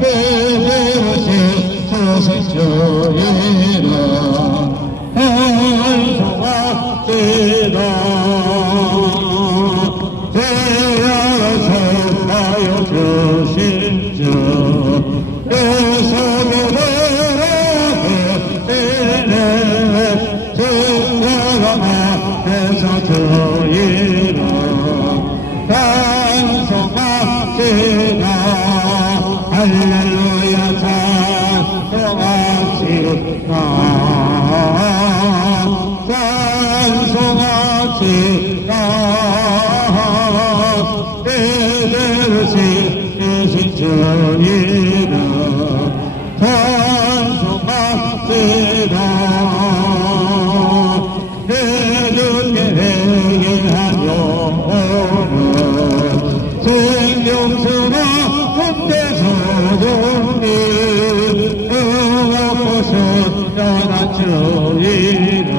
깨달으신 수신주이라 한송악지라 죄악을 하여 주신 주 예수님의 증거가 앞에서 주이라 찬송합시다 할렐루야 찬송합시다 찬송합시다 깨달으신 주이라 찬송합시다 내 눈에 행한 영혼은 생명수가 혼대서 종리 응하고서 떠난 주이라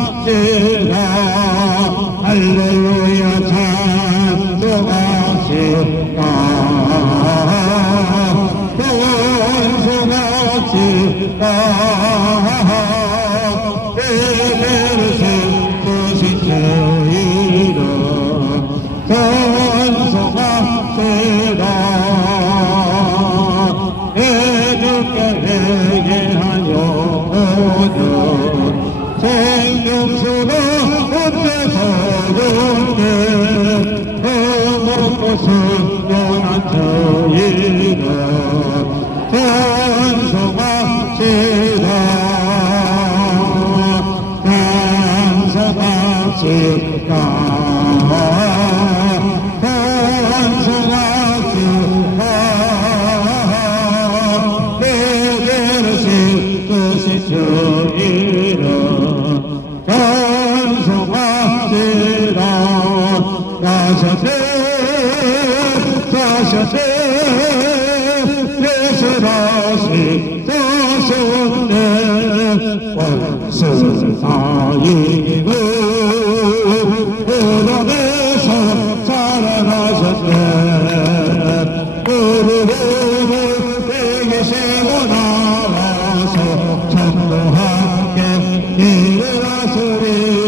찬송합시다 할렐루야 찬송합시다 찬송합시다 깨달으신 주이라 찬송합시다 해주께 회개한 영혼은 생명수가 혼자서 용해 먹고 승연한 주이라 찬송합시다 찬송합시다 찬송합시다 깨달으신 주이라 찬송합시다 가셨네 가셨네 예수 다시 사셨네 원수 사이고 그러면서 살아나셨네 우리를 계시고 나와서 천도 함께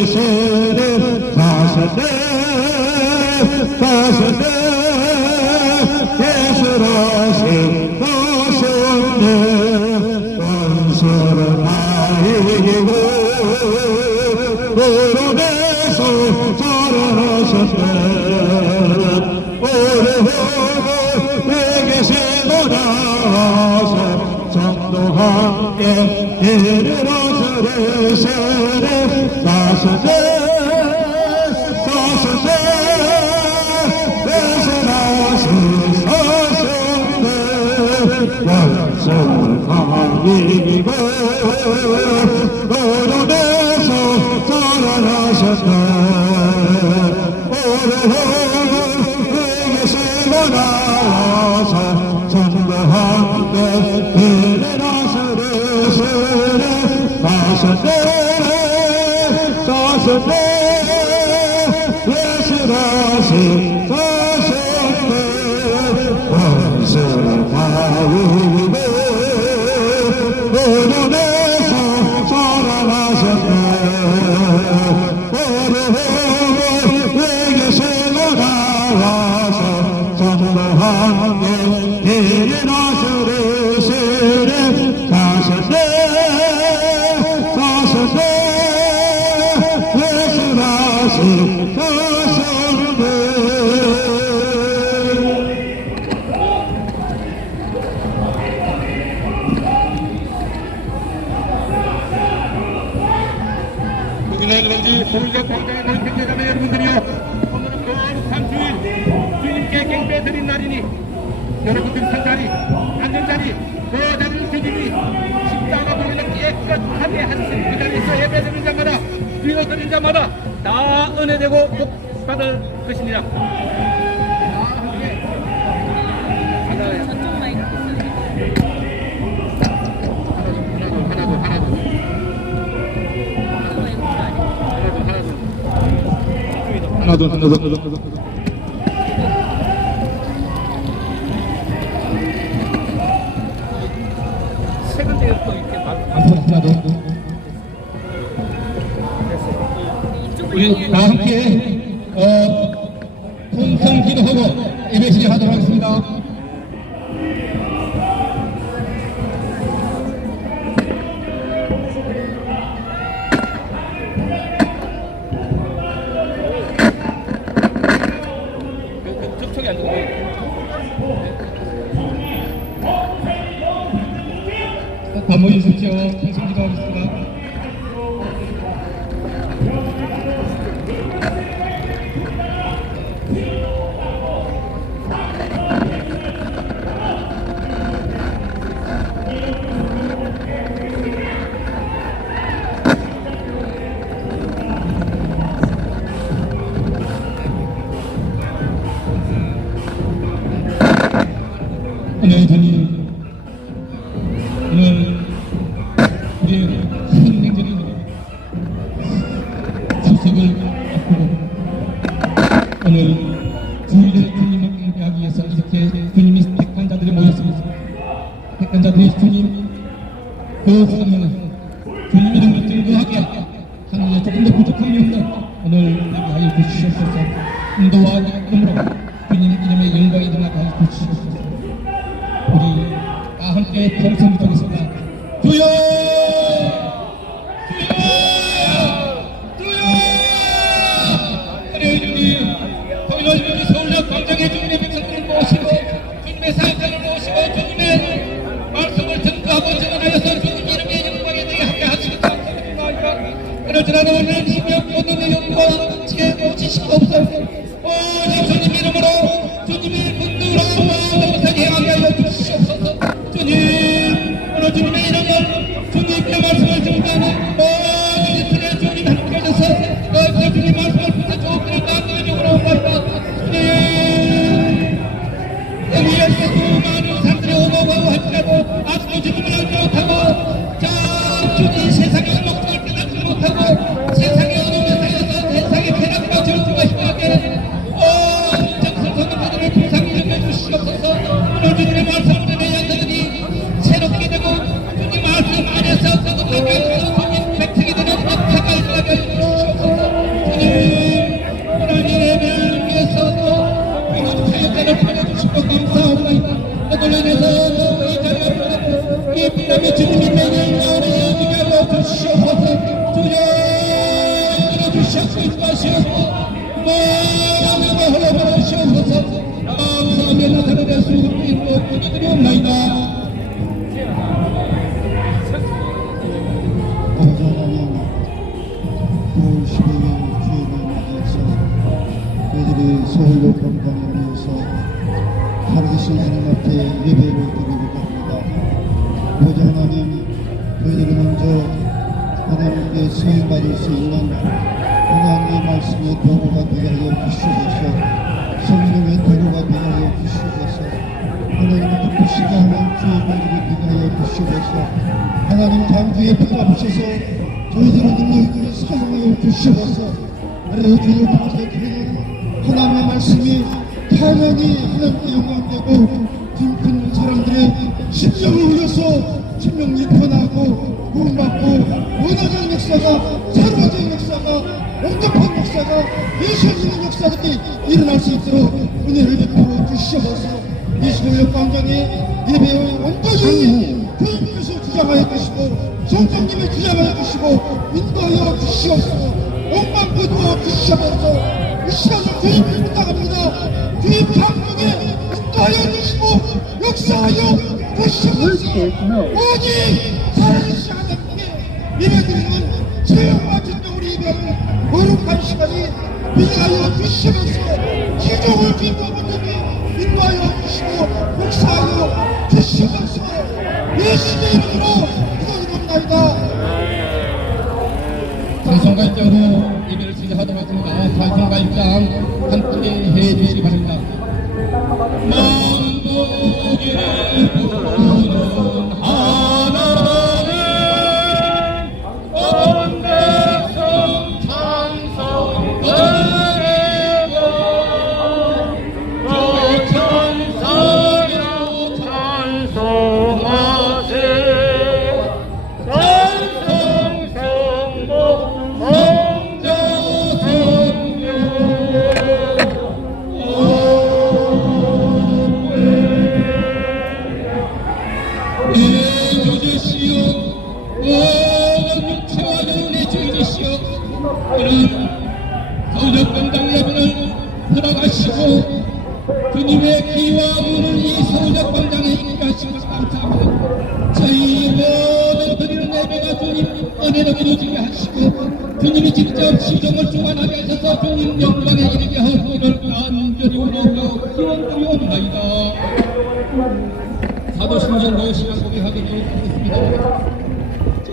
일어나시리시는 사셨네 사셨네 예수 다시 사셨네 원수를 이기고 그러면서 살아나셨네 우리 계시고 나와서 성도 함께 일어서리시네 사셨네 사셨네 예수 다시 사셨네 원수를 이기고 그러면서 살아나셨네 우리 계시고 나와서 전부 함께 일어나시리시네 사셨네 사셨네 예수 다시 사셨네 원수를 이기고 그러면서 살아나셨네 우리 계시고 나와서 전부 함께 일어나시리시네 사셨네 사셨네 예수 다시 사셨네 그런지 서울과 광장에 모인 형제자매 여러분들이여 오늘은 거룩한 주일 주님께 경배드린 날이니 여러분들 선 자리 앉은 자리 그 자리를 뒤집이 십자가 보이는 깨끗하게 하신 그 자리에서 예배드린 자마다 뛰어드린 자마다 다 은혜되고 복 받을 것이니라. 하나 더. 하나도 우리 다 함께 통성 기도하고 예배 시작하도록 하겠습니다. 접촉이 안 되고 다 모이십시오. 통성 기도하겠습니다. 네, 저는 오늘 우리의 큰 행전인 추석을 앞두고 오늘 주일에 주님을 경배하기 위해서 이렇게 주님이 택한 자들이 모였습니다. 택한 자들이 주님 그 성령을 주님 이름을 증거하게 하늘에 조금 더 부족함이 없는 오늘 되게 하여 주시옵소서. 인도와 이름으로 주님 이름의 영광이 일어나게 하여 주시옵소서. 우리 다 함께 통성 기도하겠습니다. 주여! 주여! 주여! 하나님 주님, 거기로 주님 서울역 광장에 주님의 백성들을 모시고 주님의 사역자를 모시고 주님의 말씀을 증거하고 전하여서 주님 이름의 영광에 대해 함께 하시고 감사드립니다. 그러지라도 오늘 심령 모든 영광 지혜 모시시옵소서. 오직 주님 이름으로 주님의 분노라와 넘어서게 하여 주시옵소서. 주님 오늘 주님의 이름을 주님의 말씀을 증거하는 모든 이들의 주님 함께 하셔서 그 주님 말씀을 붙여주옵기를 간절적으로 원합니다. 주님 여기에서 수많은 사람들이 오고 할지라도 아직도 주님을 알지 못하고 자 주님 세상의 목적을 깨닫지 못하고 세상의 어둠에 살아서 세상의 쾌락과 저주가 심하게 정성성들의 조상이 좀 해주시옵소서. 오늘 주님의 말씀을 들으며 양들이 새롭게 되고 주님 말씀 안에서 거듭나게 하시고 주님 백성이 되는 역사가 일어나게 해주시옵소서. 주님 오늘 예배를 위해서도 우리 사역자를 보내주시고 감사합니다. 그들로 인해서 우리 자녀를 우리 부담의 주님이 내게 영원히 이기게 하여 주시옵소서. 주여 이끌어주시옵소서. 마시옵소서. 모든 걸 흘러보내주시옵소서. 감사하며 나타내는 수 있는 기도드리옵나이다. 아버지 하나님, 또 12일 주일을 맞이해서 저희들이 서울역 광장을 위해서 살아계신 하나님 앞에 예배를 드리고자 합니다. 아버지 하나님, 저희들이 먼저 하나님께 수행 받을 수 있는 하나님의 말씀의 도구가 되게 하여 주시옵소서. 성령의 도구가 되게 하여 주시옵소서. 하나님의 기쁘시게 하는 주의 말씀을 되게 하여 주시옵소서. 하나님 장주에 빛나주셔서 저희들의 능력을 사용하여 주시옵소서. 그래서 주의 방송에 드리는 하나님의 말씀이 당연히 하나님께 영광되고 빈큰 사람들의 심령을 울려서 심령이 변하고 구원받고 원하는 역사가 새로워진 역사가 온전한 역사가 예수님의 역사들이 일어날 수 있도록 은혜를 베풀어 주시옵소서. 25일 광장에 예배의 온전히 교육에서 주장하여 주시고 성령님이 주장하여 주시고 인도하여 주시옵소서. 온만 거두어 주시옵소서. 이 시간을 주님을 부탁합니다. 주님 강력에 인도하여 주시고 역사하여 주시옵소서. 오직 살아계신 하나님께 예배드리는 죄와 진정 우리 예배하는 거룩한 시간이 위하여 주시면서 기적을 주님이 인도하여 주시고 역사하여 주시면서 예수의 이름으로 기도드립니다. 찬송가 입장으로 예배를 시작하도록 하겠습니다. 찬송가 입장 함께 해주시기 바랍니다. 만국의 부르는 하나님 온 백성 찬송 드리고 또 찬송하여 찬송하세 서울역 광장 여러분을 걸어가시고 주님의 기와 은을 이 서울역 광장에 있게 하시고 감사합니다. 저희 모든 드리는 예배가 주님 은혜로 이루어지게 하시고 주님이 직접 시정을 주관하게 하셔서 주님 영광에 이르게 하시기를 간절히 원하고 기원드리옵나이다. 사도신경도 시간 고백하도록 하겠습니다.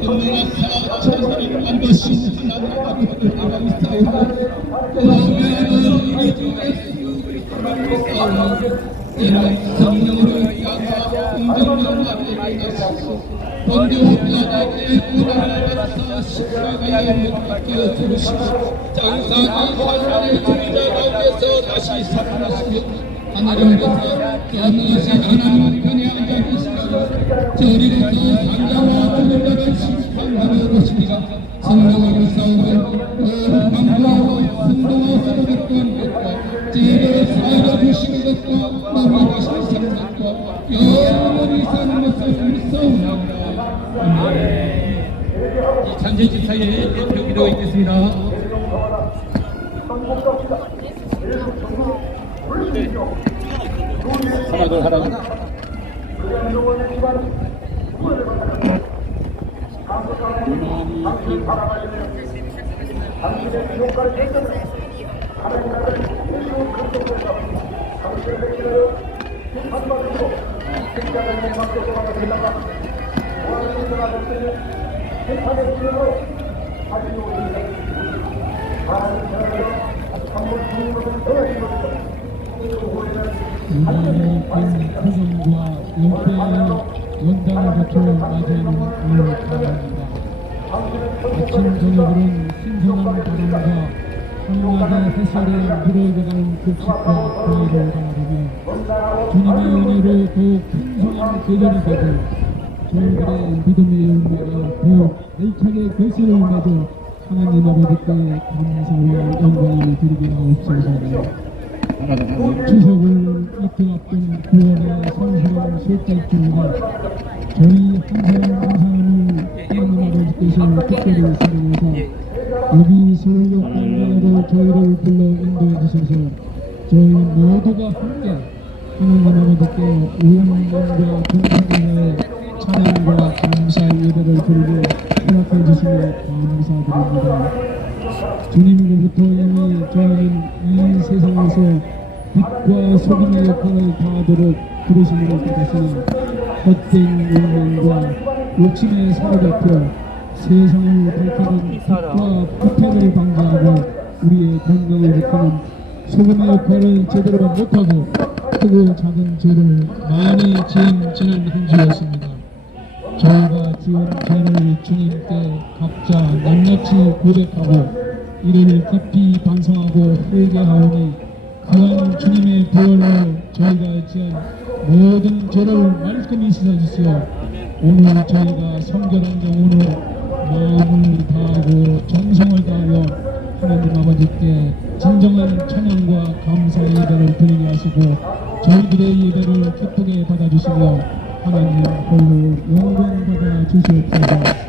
전능하사 천사를 만드신 하나님의 아버지를 내가 믿사오고 그러면은 우리 주 예수 그리스도를 믿사오니 이는 성령으로 인하여 공정령하게 하시고 본디오 빌라도에게 고난을 받아서 십자가에 못 박혀 죽으시고 장사기 사람의 죽이자 가운데서 다시 살아나시며 하나님께서 전능하신 하나님 편에 앉아 계시고 저리로서 장자와 죽음자를 심판하러 오시리라. 성령으로 싸우고 온 방법으로 승동하고 서로를 것과 죄를 사하여 주시는 것과 너무 계신 생각과 영원히 사는 것을 믿사옵나이다. 이 잔재지사의 대표기도 있겠습니다. 하나 표정과 연단을 거쳐 맞이하는 오늘 밤입니다. 아침 저녁으로는 신선한 바람과 한낮의 햇살에 물어가는 급식과 과일을 바라보며 주님의 은혜로 더욱 풍성한 계절이 되고 저희들의 믿음의 열매가 더욱 알차게 결실을 맺어 하나님 아버지께 감사와 영광을 드리게 하옵소서. 추석을 이틀 앞둔 9월의 성스러운 설달주일에 저희 한 사람을 하나님 아버지께서 특별히 사랑해서 여기 서울역 광장으로 저희를 불러 인도해 주셔서 저희 모두가 함께 하나님 아버지께 오염과 동성의 찬양과 감사 예배를 드리고 허락해 주시며 감사드립니다. 주님으로부터 이미 저희는 이 세상에서 빛과 소금의 역할을 다하도록 부르심으로 깨닫으니 헛된 욕망과 욕심에 사로잡혀 세상을 밝히는 빛과 부패를 방지하고 우리의 건강을 지키는 소금의 역할을 제대로 못하고 크고 작은 죄를 많이 지은 지난 한 주였습니다. 저희가 지은 죄를 주님께 각자 낱낱이 고백하고 이를 깊이 반성하고 회개하오니 그한 주님의 부활로 저희가 지은 모든 죄를 말끔히 씻어주시어 오늘 저희가 성결한 영혼으로 마음을 다하고 정성을 다하여 하나님 아버지께 진정한 찬양과 감사 예배를 드리게 하시고 저희들의 예배를 기쁘게 받아주시며 하나님 홀로 영광 받아 주시옵소서.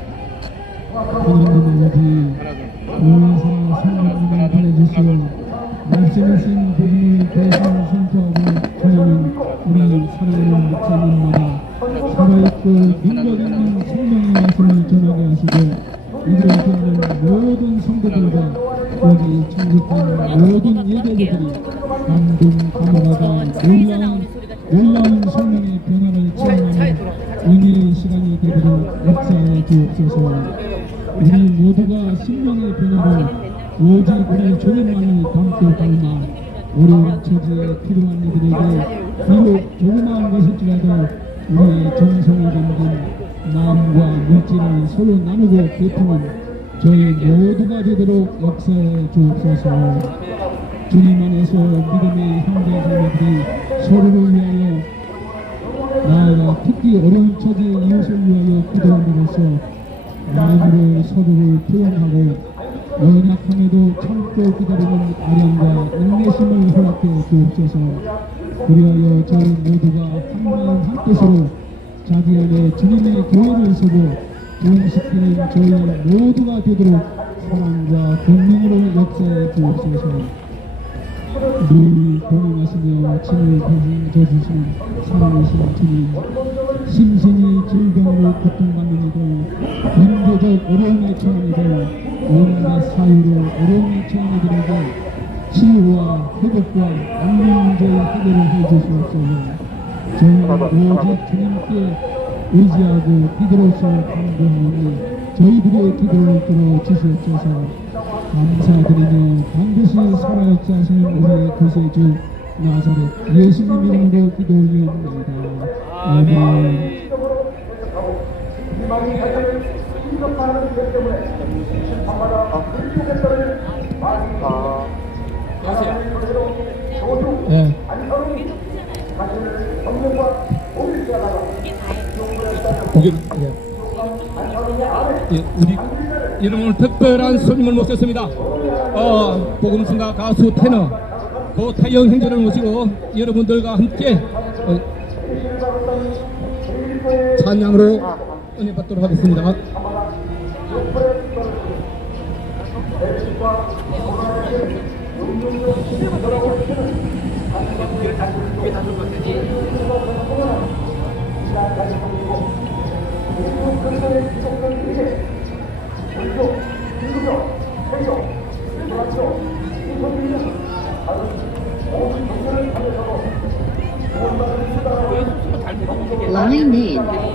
하나님 아버지 오늘사 성령님을 보내주시오. 말씀이신 복음을 계속 선포하고 전하는 우리 사랑하는 목사님마다 살아있고 능력 있는 생명의 말씀을 전하게 하시고 이들을 듣는 모든 성도들과 여기 참석한 모든 예배자들이 감동 감화가 놀라운 성령의 변화를 체험하는 의미의 시간이 되도록 역사해 주옵소서. 우리 모두가 sinh命의 변화를 오직 우리 주님만을 담고 닮아 어려운 처지에 필요한 이들에게 비록 조그마한 것일지라도 우리의 정성을 담긴 마음과 물질을 서로 나누고 베푸는 저희 모두가 되도록 역사해 주옵소서. 주님 안에서 믿음의 형제 자매들이 서로를 위하여 나아가 특히 어려운 처지의 이웃을 위하여 기도함으로써 마음으로 서로를 표현하고 연약함에도 참고 기다리는 아량과 인내심을 허락해 주옵소서. 그리하여 저희 모두가 한 마음 한 뜻으로 자기 안에 주님의 교회를 서고 구원시키는 저희 모두가 되도록 사랑과 권능으로 역사해 주옵소서. 늘 공헌하시며 짐을 져주시는 사랑하신 주님, 심신이 질병으로 고통받는 이들, 경제적 어려움에 처한 이들, 온갖 사유로 어려움에 처한 이들에게 치유와 회복과 안녕 문제의 해결을 해주시옵소서. 저희는 오직 주님께 의지하고 기도로서 간구하오니 저희들의 기도를 들어주시옵소서. 감사드리며 반드시 살아있지 하시는 우리의 구세주 나사렛 예수님 이름으로 기도 올리옵나이다. 아멘. 네. 우리 이름은 특별한 손님을 모셨습니다. 복음승가 가수 테너 고태영 형제를 모시고 여러분들과 함께 찬양으로 은혜 받도록 하겠습니다. Line in.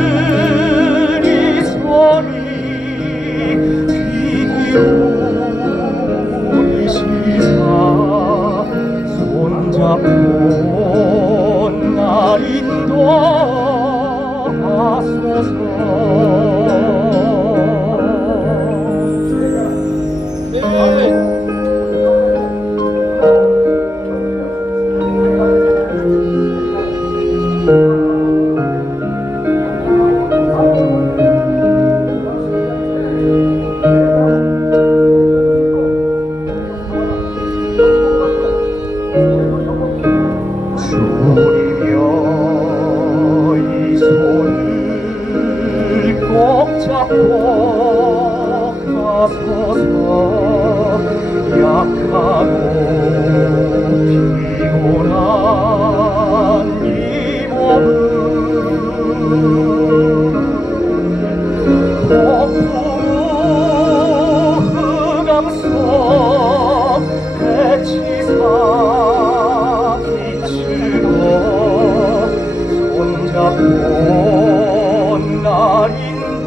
외치는 이 소리 하소서. 약하고 피곤한 이 몸을 흑암속 대치사 비추고 손잡고 날 인도하소서.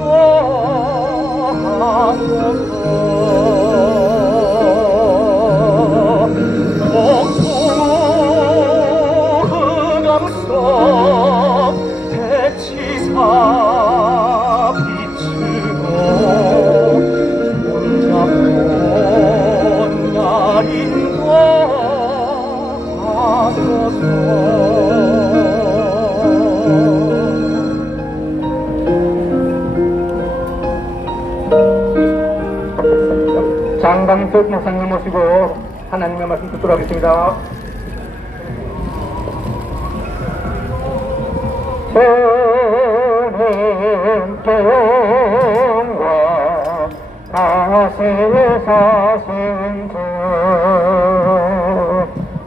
흑암속 대치사 비추고 손잡고 날 인도하소서. 장강석 목사님 모시고 하나님의 말씀 듣도록 하겠습니다. 주님께 영광 다시 사신 주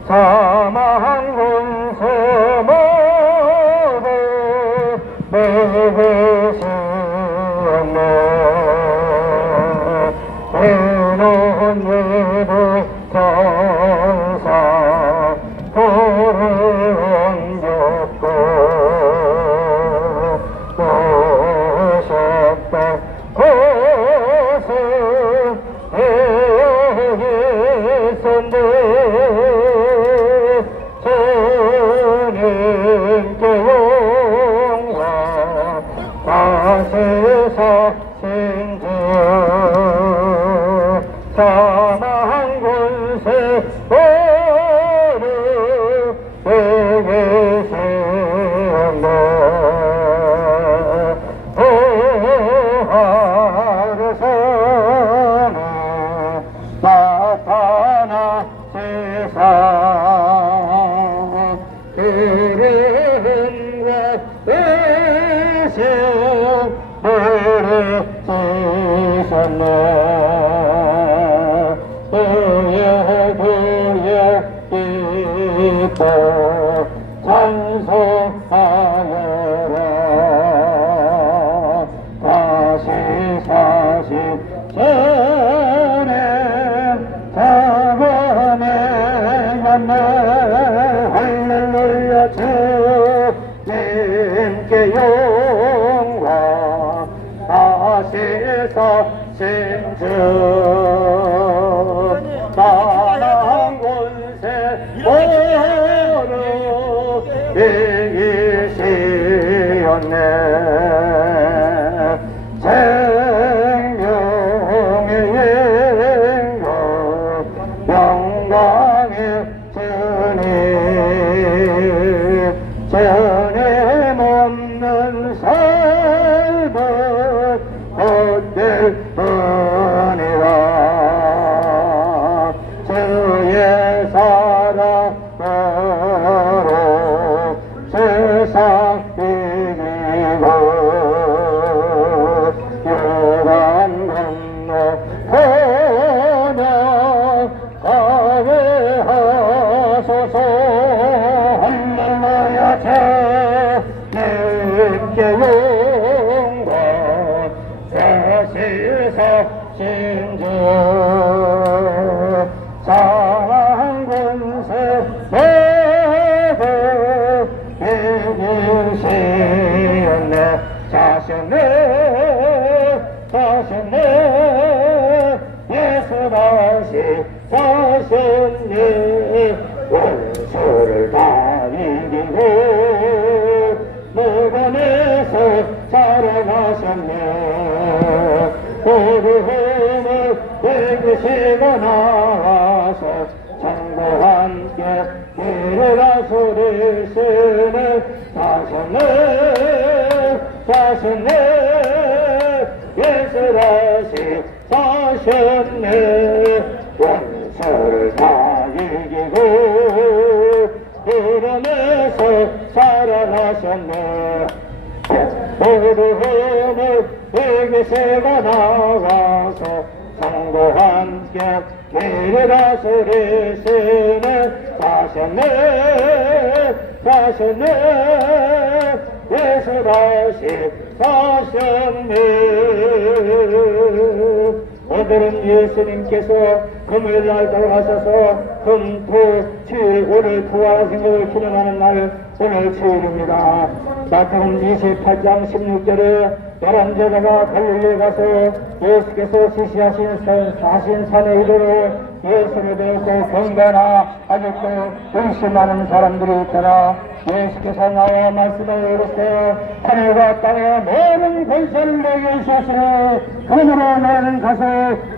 사망 군세 모두 내리시네. 그는 예부 전사 불을 옮겼고 오셨다 곳은 예수인데 주님께 영광 다시 사신 주 사망 군세 모두 내리시네. 부활에서는 나타나시사 구름과 으신 부르시셨네. 기뻐 찬송하여라. 다시 사신 전에 사범에 만나 할렐루야. 주님께 영광 다시 사신 주 사망 군세 모두 이기시었네. 생명의 영광 영광의 주님 전에 없는 삶을 얻을 뿐이라. 주의 사랑으로 세상 이기고 요단 건너 번영하게 하소서. 할렐루야. 주님께 영광 다시 사신 주 사망 군세 모두 이기시었네. 사셨네 사셨네. 예수 다시 사셨네. 원수를 다 이기고 무덤에서 살아나셨네. 어두움을 이기시고 나와서 창과 함께 길을 다스리시네. 사셨네 사셨네. 예수 다시 사셨네. 원수를 다 이기고 무덤에서 살아나셨네. 어두움을 이기시고 제가 나와서 성도 함께 길이라 소리시네 사셨네 예수 다시 사셨네. 오늘은 예수님께서 금요일날 돌아가셔서 금토 주일 오늘 부활하신 것을 기념하는 날 오늘 주일입니다. 마태복음 28장 16절에 11제자가 갈릴리에 가서 예수께서 지시하신 산에 이르러 예수를 배우고 경배하나 아직도 의심하는 사람들이 있더라. 예수께서 나와 말씀을 이르시되 하늘과 땅에 모든 권세를 내게 주시니 그러므로 너는 가서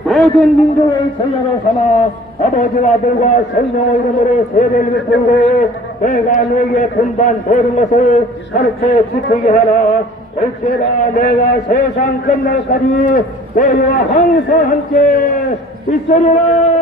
모든 민족의 제자로 삼아 아버지와 아들과 성령의 이름으로 세례를 베풀고 내가 너에게 분반 모든 것을 가르쳐 지키게 하라. 일체라 내가 세상 끝날까지 너희와 항상 함께 있으리라.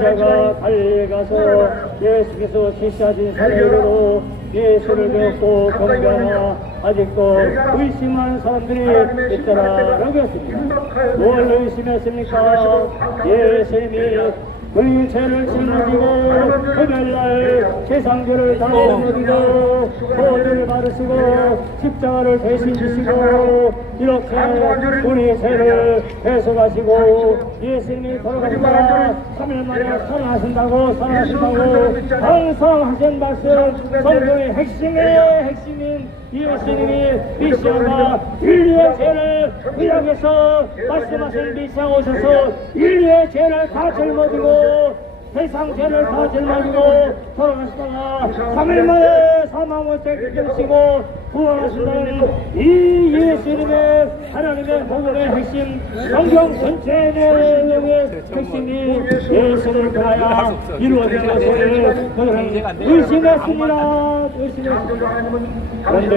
제자가 달려가서 예수께서 지시하신 산에 이르러 예수를 배웠고 경배하나 아직도 의심하는 사람들이 있더라. 여겼습니다. 뭘 의심했습니까? 예수님이 우리 죄를 짊어지고 금요일날 세상죄를 다 짊어지고 보혈을 받으시고 십자가를 대신 지시고 이렇게 우리 죄를 배속하시고 예수님이 돌아가시다가 3일 만에 살아나신다고 항상 하신 말씀 성경의 핵심인 예수님이 미시아가 인류의 죄를 의학에서 말씀하신 미시아가 오셔서 인류의 죄를 다 짊어지고 세상 죄를 다 짊어지고 돌아가시다가 3일 만에 사망을 깨끗하시고 부활하신다는 이 예수님의 하나님의 복음의 핵심 성경 전체 내용의 핵심이 예수를 통하여 이루어진 것을 그들은 의심했습니다. 그런데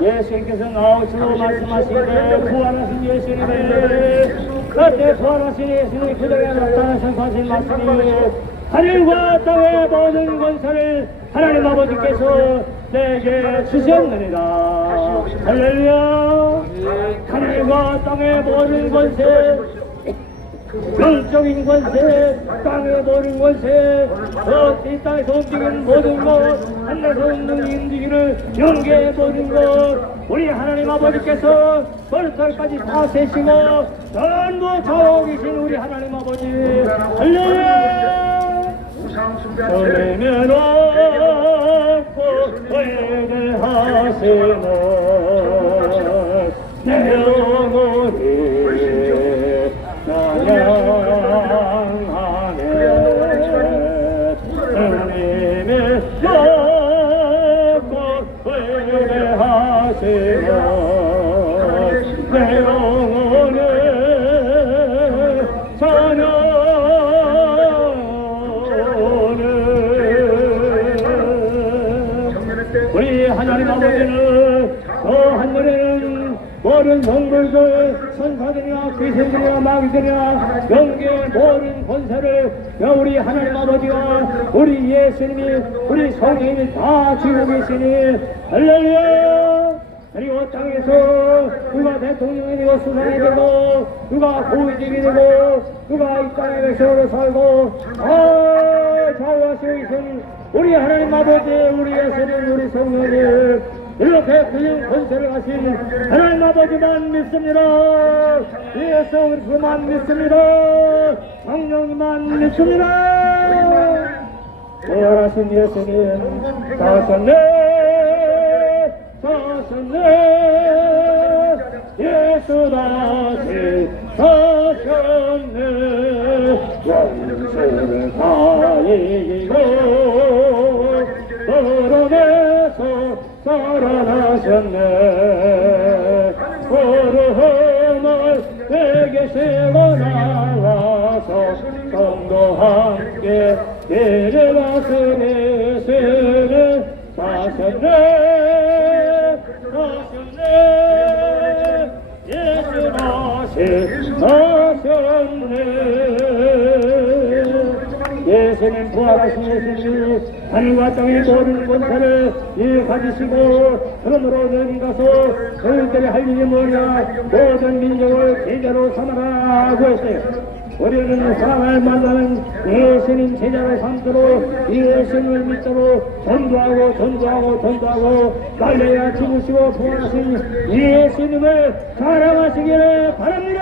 예수님께서 나오시고 말씀하시되 부활하신 예수님의 그때 부활하신 예수님이 그들에게 나타나셔서 하신 말씀이 하늘과 땅의 모든 권세를 하나님 아버지께서 내게 주셨느니라. 할렐루야. 하늘과 땅의 모든 권세, 영적인 권세, 땅의 모든 권세, 이 땅에서 움직이는 모든 것, 하늘에서 움직이는 영계의 모든 것, 우리 하나님 아버지께서 머리털까지 다 세시고 전부 저기 계신 우리 하나님 아버지 할렐루야. 주님을 얻고 의를 하시는 내 영혼이 찬양하네. 주님을 얻고 의를 하시는 내 영혼이 찬양. 우리 하나님 아버지는 저 하늘에는 모든 성물들 천사들이나 귀신들이나 마귀들이나 영계의 모든 권세를 우리 하나님 아버지와 우리 예수님이 우리 성령님이 다 쥐고 계시니 할렐루야. 그리고 땅에서 누가 대통령이 되고 수상이 되고 누가 고위직이 되고 누가 이 땅의 백성으로 살고 좌우하시고 계신 우리 하나님 아버지, 우리 예수님, 우리 성령님, 이렇게 그인 권세를 가신 하나님 아버지만 믿습니다. 예수 그리스도만 믿습니다. 성령님만 믿습니다. 부활하신 예수님 사셨네, 사셨네. 예수 다시 사셨네. 원수를 다 이기고 걸어내서 살아나셨네. 구름을 내게 세워 나와서 성도와 함께 내려가시니 예수는 사셨네, 사셨네. 예수 다시 사셨네. 예수님 부활하신 예수님이 하늘과 땅의 모든 권세를 가지시고 그러므로 너희 가서 너희들이 할 일이 뭐냐, 모든 민족을 제자로 삼아라 하고 했어요. 우리는 사랑을 만나는 예수님 제자를 삼도록 예수님을 믿도록 전도하고 전도하고 전도하고 갈릴레아 죽으시고 부활하신 예수님을 사랑하시기를 바랍니다.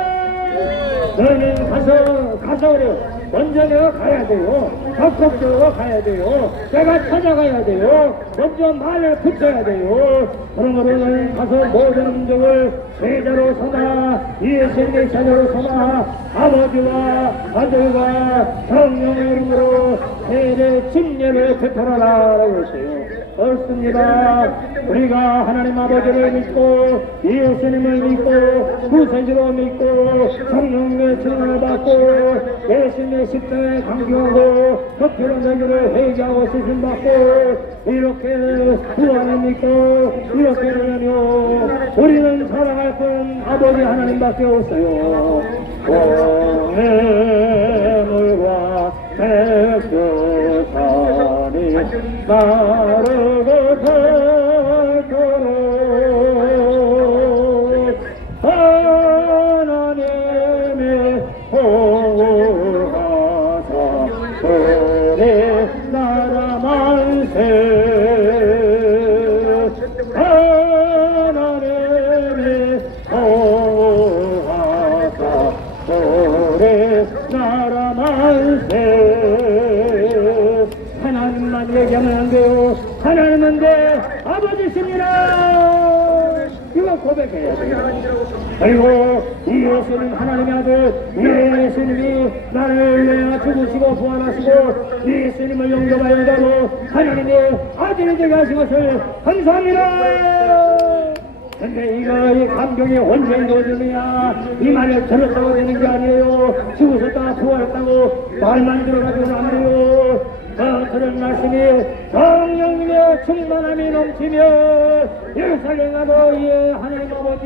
너희는 가서 그래요. 먼저 내가 가야 돼요. 적극적으로 가야 돼요. 내가 찾아가야 돼요. 먼저 말을 붙여야 돼요. 그러므로 너희는 가서 모든 민족을 제자로 삼아 예수님의 제자로 삼아 아버지와 아들과 성령의 이름으로 세례 침례를 베풀어라 라고 했어요. 옳습니다. 우리가 하나님 아버지를 믿고 예수님을 믿고 구세주로 믿고 성령의 증언을 받고 예수님의 십자가에 강조하고 덕혜로 너희를 회개하고 쓰심받고 이렇게 구원을 믿고 이렇게 되면 우리는 살아갈 분 아버지 하나님밖에 없어요. 공해물과 백두산이 마르고 닳도록 하나님의 보호하사 우리 나라 만세 하나님의 보호하사 우리 나라 만세. 하나님만 얘기하면 안 돼요. 하나님은 내 아버지십니다. 이거 고백해야 돼요. 그리고 이 예수님 하나님의 아들 예수님이 나를 위해 죽으시고 부활하시고 예수님을 영접하여 가고 하나님의 아들이 되게 하신 것을 감사합니다. 근데 이 감격이 언제 이루어지느냐, 이 말을 들었다고 되는 게 아니에요. 죽으셨다가 부활했다고 말만 들어가지고는 안 돼요. 그런 말씀이 성령님의 충만함이 넘치며 예루살렘 가도 예 하나님 아버지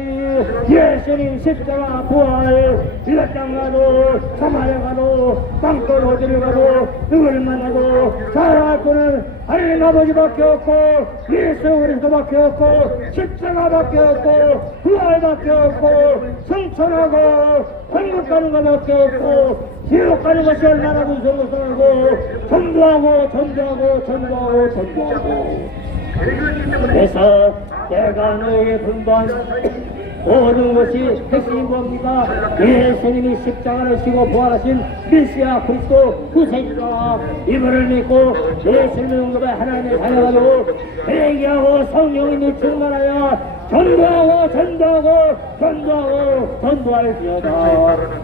예수님 십자가 부활 이땅 가도 사마리아 가도 땅굴 어디를 가도 누구를 만나도 살아갈 분은 하나님 아버지밖에 없고 예수 그리스도밖에 없고 십자가밖에 없고 부활밖에 없고 성천하고 천국 가는 것밖에 없고 지옥 가는 것이 얼마나 무서운 것을 알고 전도하고 전도하고 전도하고 전도하고. 그래서 내가 너에게 분부한 모든 것이 핵심이 뭡니까? 예수님이 십자가를 지고 부활하신 메시아 그리스도 구세주가 이분을 믿고 예수님의 영접에 하나님의 자녀가지고 회개하고 성령님이 충만하여 전도하고 전도하고 전도하고 전도할지어다.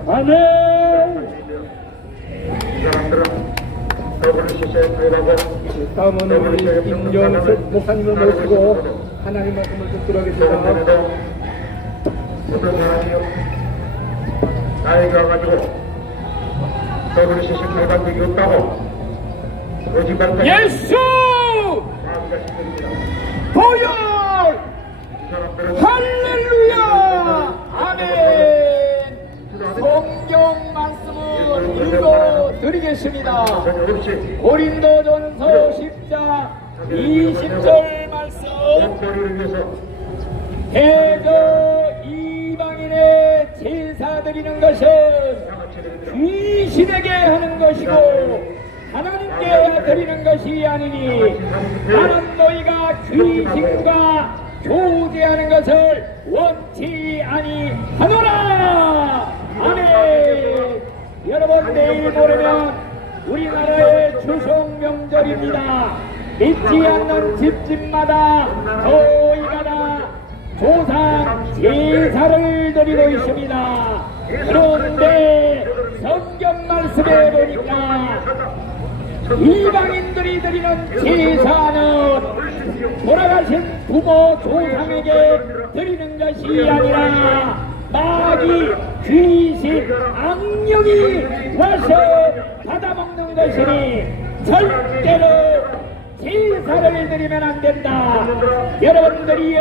아멘. 다음은 우리 임정석 목사님을 모시고 하나님 말씀을 듣도록 하겠습니다. 나에게 와가지고 너를 시신 내가 적이 없다고 거짓말까지 예수 보혈 할렐루야 아멘. 성경 말씀을 읽어드리겠습니다. 고린도전서 10장 20절 말씀. 대저 이방인의 제사 드리는 것은 귀신에게 하는 것이고 하나님 절대 드리는 것이 아니니 나는 너희가 귀신과 교제하는 것을 원치 아니하노라. 아멘. 여러분, 내일 모레면 우리나라의 추석 명절입니다. 믿지 않는 집집마다 저희가 다 조상 제사를 드리고 있습니다. 그런데 성경 말씀에 보니까 이방인들이 드리는 제사는 돌아가신 부모 조상에게 드리는 것이 아니라 마귀, 귀신, 악령이 와서 받아먹는 것이니 절대로 제사를 드리면 안 된다. 여러분들이여,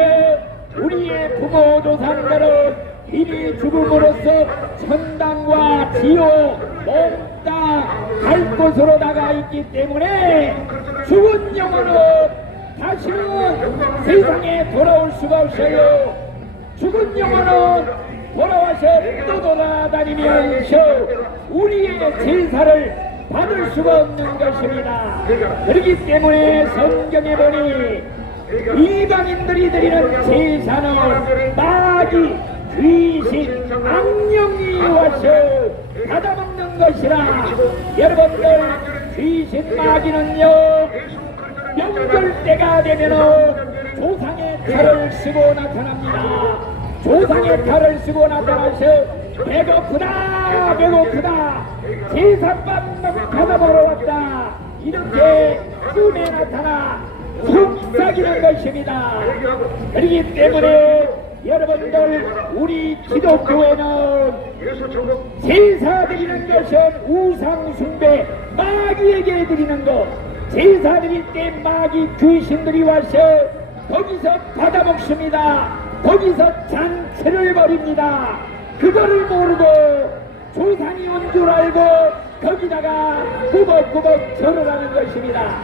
우리의 부모 조상들은 이미 죽음으로써 천당과 지옥, 몽땅 갈 곳으로 나가 있기 때문에 죽은 영혼은 다시는 세상에 돌아올 수가 없어요. 죽은 영혼은 돌아와서 또 돌아다니면서 우리의 제사를 받을 수가 없는 것입니다. 그렇기 때문에 성경에 보니 이방인들이 드리는 제사는 마귀, 귀신, 악령이 와서 받아먹는 것이라. 여러분들, 귀신, 마귀는요, 명절 때가 되면은 조상의 칼을 쓰고 나타납니다. 조상의 칼을 쓰고 나타나서 배고프다, 배고프다, 제사밥 받아먹으러 왔다, 이렇게 꿈에 나타나 속삭이는 것입니다. 그렇기 때문에 여러분들, 우리 기독교에는 제사 드리는 것은 우상 숭배, 마귀에게 드리는 것. 제사 드릴 때 마귀 귀신들이 와서 거기서 받아먹습니다. 거기서 잔치를 벌입니다. 그거를 모르고 조상이 온 줄 알고 거기다가 꾸벅꾸벅 절을 하는 것입니다.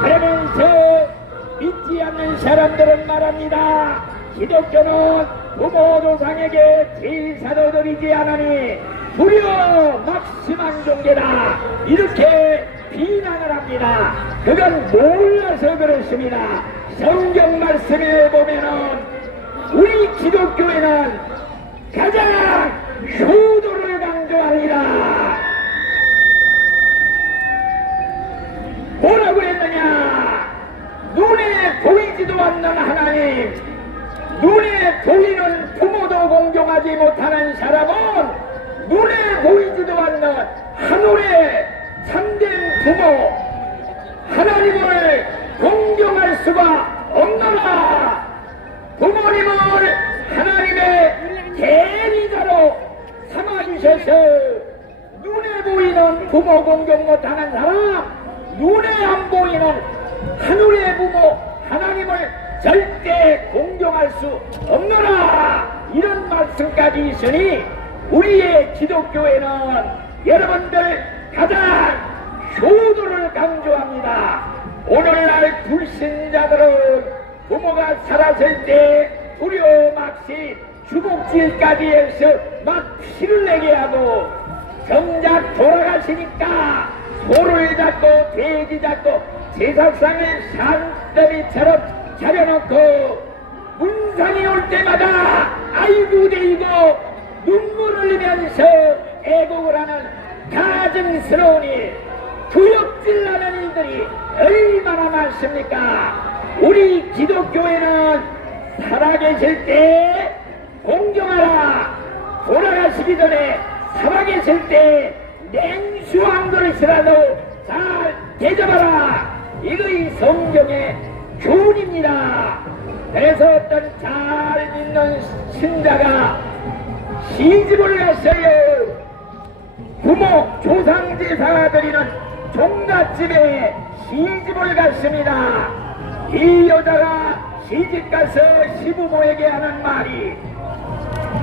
그러면서 믿지 않는 사람들은 말합니다. 기독교는 부모 조상에게 제사도 드리지 않으니 불효 막심한 종교다, 이렇게 비난을 합니다. 그건 몰라서 그렇습니다. 성경 말씀에 보면은 우리 기독교에는 가장 효도를 강조합니다. 뭐라고 했느냐? 눈에 보이지도 않는 하나님, 눈에 보이는 부모도 공경하지 못하는 사람은 눈에 보이지도 않는 하늘의 참된 부모 하나님을 공경할 수가 없노라. 부모님을 하나님의 대리자로 삼아주셔서 눈에 보이는 부모 공경 못하는 사람, 눈에 안 보이는 하늘의 부모 하나님을 절대 공경할 수 없노라. 이런 말씀까지 있으니 우리의 기독교에는 여러분들 가장 효도를 강조합니다. 오늘날 불신자들은 부모가 살았을 때 불효막시 주복질까지 해서 막 피를 내게 하고, 정작 돌아가시니까 소를 잡고 돼지 잡고 제사상을 산더미처럼 차려놓고 문상이 올 때마다 아이고 데이고 눈물을 흘리면서 애곡을 하는 가증스러운 일, 구역질나는 일들이 얼마나 많습니까? 우리 기독교에는 살아계실 때 공경하라, 돌아가시기 전에 살아계실 때 냉수 한 그릇이라도 잘 대접하라, 이거이 성경의 교훈입니다. 그래서 어떤 잘 믿는 신자가 시집을 갔어요. 부모 조상 제사 드리는 종갓집에 시집을 갔습니다. 이 여자가 시집가서 시부모에게 하는 말이,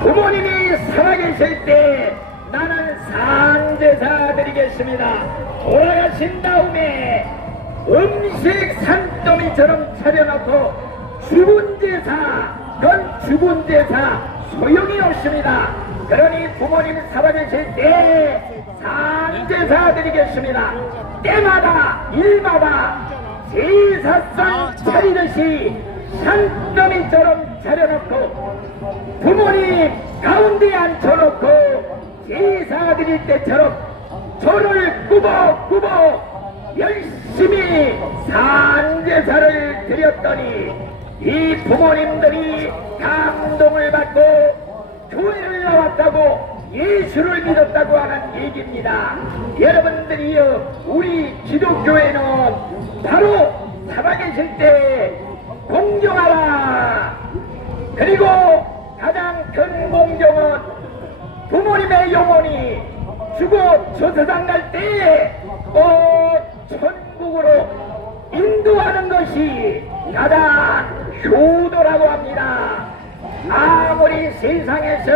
부모님이 살아계실 때 나는 산제사 드리겠습니다. 돌아가신 다음에 음식 산더미처럼 차려놓고 죽은 제사, 그건 죽은 제사 소용이 없습니다. 그러니 부모님 살아계실 때 산제사 드리겠습니다. 때마다 일마다 제사상 차리듯이 산더미처럼 차려놓고 부모님 가운데 앉혀놓고 제사 드릴 때처럼 저를 꾸벅꾸벅 열심히 산제사를 드렸더니 이 부모님들이 감동을 받고 교회를 나왔다고 예수를 믿었다고 하는 얘기입니다. 여러분들이요, 우리 기독교회는 바로 살아계실 때 공경하라. 그리고 가장 큰 공경은 부모님의 영혼이 죽어 저세상 갈 때 천국으로 인도하는 것이 가장 효도라고 합니다. 아무리 세상에서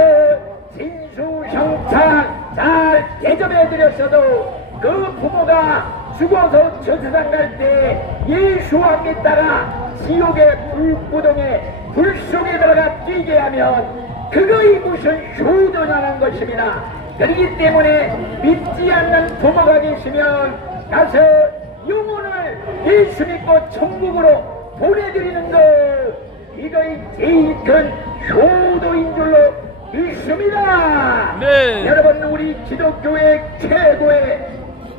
진수성찬 잘 대접해드렸어도 그 부모가 죽어서 저세상 갈 때 예수와 믿다가 지옥의 불구덩에 불 속에 들어가 뛰게 하면 그것이 무슨 효도냐는 것입니다. 그렇기 때문에 믿지 않는 부모가 계시면 가서 영혼을 예수 믿고 천국으로 보내드리는 것, 이것이 제일 큰 효도인 줄로 믿습니다. 네. 여러분, 우리 기독교의 최고의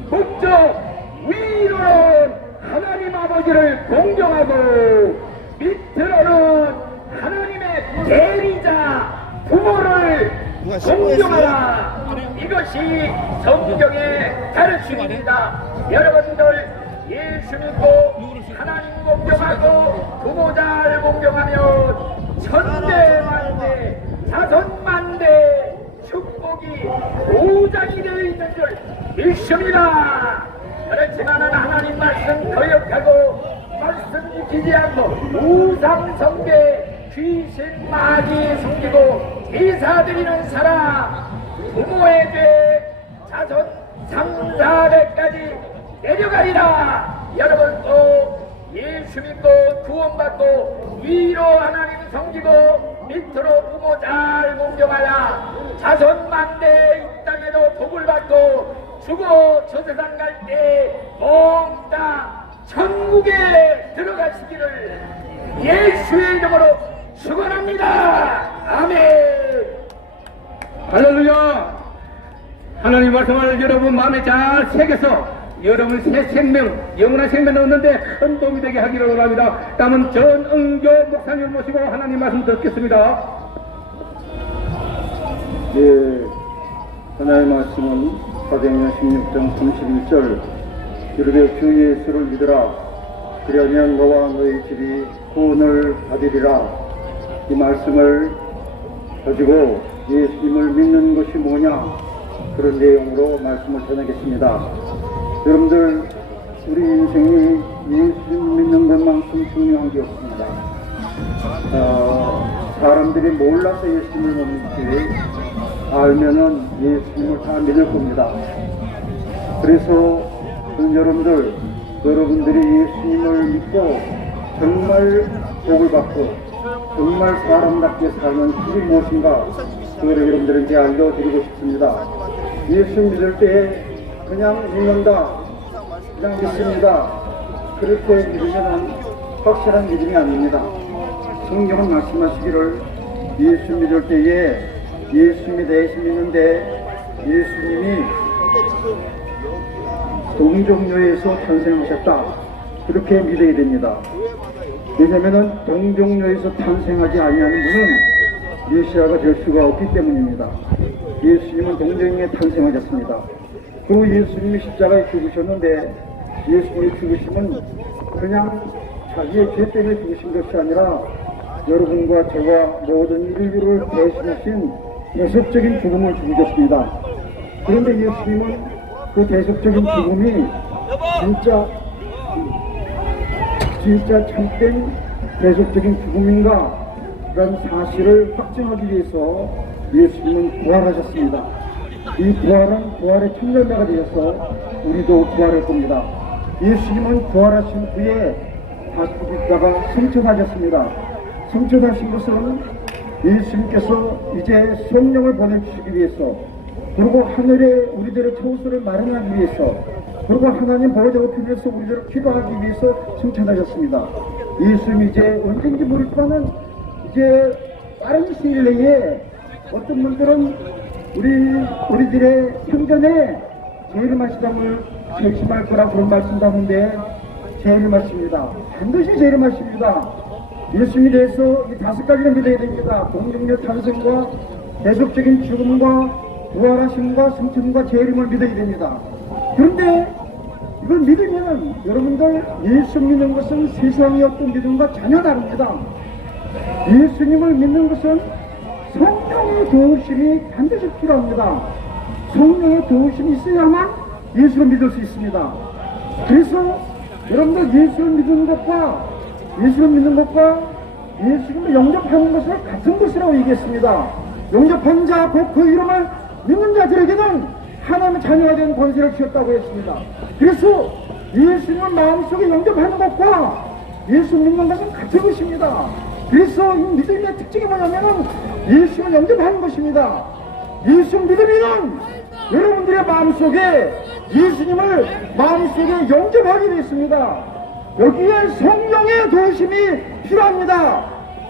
목적 위로는 하나님 아버지를 공경하고 밑으로는 하나님의 대리자 부모를 공경하라. 이것이 성경의 가르침입니다. 여러분들 예수 믿고 하나님 공경하고 부모 잘 공경하면 천대만대 자선만대 축복이 보장이 되어 있는 줄 믿습니다. 그렇지만은 하나님 말씀 거역하고 말씀 지키지 않고 우상 숭배 귀신 마귀 섬기고 제사 드리는 사람 부모의 죄 자손 3, 4대까지 내려가리라. 여러분 또 예수 믿고 구원받고 위로 하나님 섬기고 밑으로 부모 잘 공경하라. 자손 만대 이 땅에도 복을 받고 죽어 저 세상 갈 때 몽땅 천국에 들어가시기를 예수의 이름으로 축원합니다. 아멘. 할렐루야. 하나님 말씀을 여러분 마음에 잘 새겨서 여러분 새 생명, 영원한 생명을 얻는데 큰 도움이 되게 하기를 원합니다. 다음은 전응교 목사님을 모시고 하나님 말씀 듣겠습니다. 예, 하나님의 말씀은 사도행전 16장 31절 이르되 주 예수를 믿으라 그리하면 너와 너희 집이 구원을 받으리라. 이 말씀을 가지고 예수님을 믿는 것이 뭐냐 그런 내용으로 말씀을 전하겠습니다. 여러분들 우리 인생이 예수님 믿는 것만큼 중요한 게 없습니다. 사람들이 몰라서 예수님을 못 믿지 알면은 예수님을 다 믿을 겁니다. 그래서 여러분들이 예수님을 믿고 정말 복을 받고 정말 사람답게 사는 길이 무엇인가 그거를 여러분들에게 알려드리고 싶습니다. 예수 믿을 때 그냥 믿는다, 그냥 믿습니다. 그렇게 믿으면 확실한 믿음이 아닙니다. 성경은 말씀하시기를 예수 믿을 때에 예수님이 대신 믿는데 예수님이 동정녀에서 탄생하셨다. 그렇게 믿어야 됩니다. 왜냐하면 동정녀에서 탄생하지 아니하는 분은 메시아가 될 수가 없기 때문입니다. 예수님은 동정녀에 탄생하셨습니다. 그리고 예수님이 십자가에 죽으셨는데 예수님의 죽으심은 그냥 자기의 죄 때문에 죽으신 것이 아니라 여러분과 저와 모든 인류를 대신하신 대속적인 죽음을 죽으셨습니다. 그런데 예수님은 그 대속적인 죽음이 진짜 참된 대속적인 죽음인가 라는 사실을 확증하기 위해서 예수님은 부활하셨습니다. 이 부활은 부활의 첨절자가 되어서 우리도 부활할 겁니다. 예수님은 부활하신 후에 다시 죽다가 승천하셨습니다. 승천하신 것은 예수님께서 이제 성령을 보내주시기 위해서 그리고 하늘에 우리들의 처소를 마련하기 위해서, 그리고 하나님 보호자고 필요해서 우리들을 기도하기 위해서 승천하셨습니다. 예수님이 이제 언젠지 모르지만은 이제 빠른 시일 내에 어떤 분들은 우리들의 생전에 재림하시다을 결심할 거라 그런 말씀도 하는데, 재림하십니다. 반드시 재림하십니다. 예수님에 대해서 이 5가지를 믿어야 됩니다. 동정녀 탄생과 계속적인 죽음과 부활하심과 승천과 재림을 믿어야 됩니다. 그런데 이걸 믿으면 여러분들, 예수 믿는 것은 세상의 어떤 믿음과 전혀 다릅니다. 예수님을 믿는 것은 성령의 도우심이 반드시 필요합니다. 성령의 도우심이 있어야만 예수를 믿을 수 있습니다. 그래서 여러분들, 예수를 믿는 것과 예수님을 영접하는 것을 같은 것이라고 얘기했습니다. 영접한 자, 곧 그 이름을 믿는 자들에게는 하나님의 자녀가 되는 권세를 주셨다고 했습니다. 그래서 예수님을 마음속에 영접하는 것과 예수 믿는 것은 같은 것입니다. 그래서 이 믿음의 특징이 뭐냐면 예수를 영접하는 것입니다. 예수 믿으면 여러분들의 마음속에 예수님을 마음속에 영접하게 되었습니다. 여기에 성령의 도우심이 필요합니다.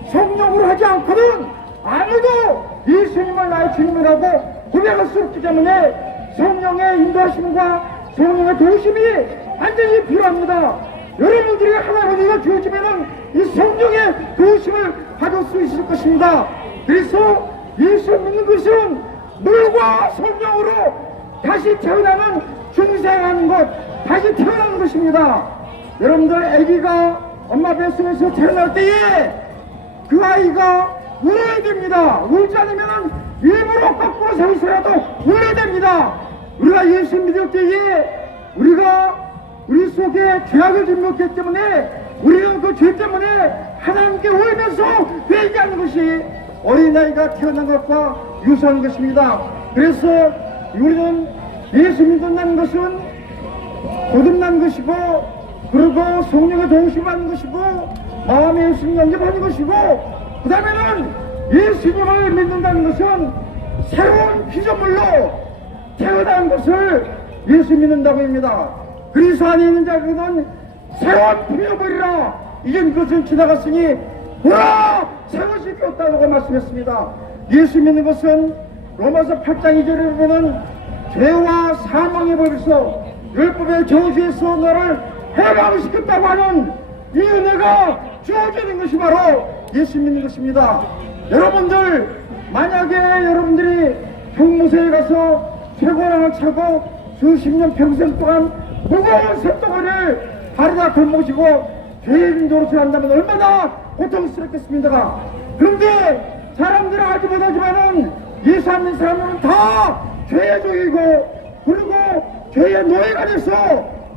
성령으로 하지 않고는 아무도 예수님을 나의 주님이라고 고백할 수 없기 때문에 성령의 인도하심과 성령의 도우심이 완전히 필요합니다. 여러분들이 하나님과 주어지면은 이 성령의 도우심을 받을 수 있을 것입니다. 그래서 예수 믿는 것은 물과 성령으로 다시 태어나는 중생하는 것, 다시 태어나는 것입니다. 여러분들, 아기가 엄마 뱃속에서 태어날 때에 그 아이가 울어야 됩니다. 울지 않으면 일부러 거꾸로 서 있어라도 울어야 됩니다. 우리가 예수 믿을 때에 우리 속에 죄악을 짓었기 때문에 우리는 그 죄 때문에 하나님께 울면서 회개하는 것이 어린아이가 태어난 것과 유사한 것입니다. 그래서 우리는 예수 믿는다는 것은 거듭난 것이고, 그리고 성령의 도우심을 받는 것이고, 마음의 예수님 영접하는 것이고, 그 다음에는 예수님을 믿는다는 것은 새로운 피조물로 태어난 것을 예수 믿는다고 합니다. 그리스도 안에 있는 자들은 새로운 피조물이라 이전 것은 지나갔으니 보라, 새 것이 되었다고 말씀했습니다. 예수 믿는 것은 로마서 8장 2절에 보면 죄와 사망의 법에서 율법의 저주에서 너를 해방시켰다고 하는 이 은혜가 주어지는 것이 바로 예수 믿는 것입니다. 여러분들, 만약에 여러분들이 형무소에 가서 쇠고랑을 차고 수십 년 평생 동안 무거운 쇳덩어리를 발에다 걸모시고 죄인 노릇을 한다면 얼마나 고통스럽겠습니까? 그런데 사람들은 알지 못하지만은 예수 안 믿는 사람들은 다 죄의 종이고, 그리고 죄의 노예가 돼서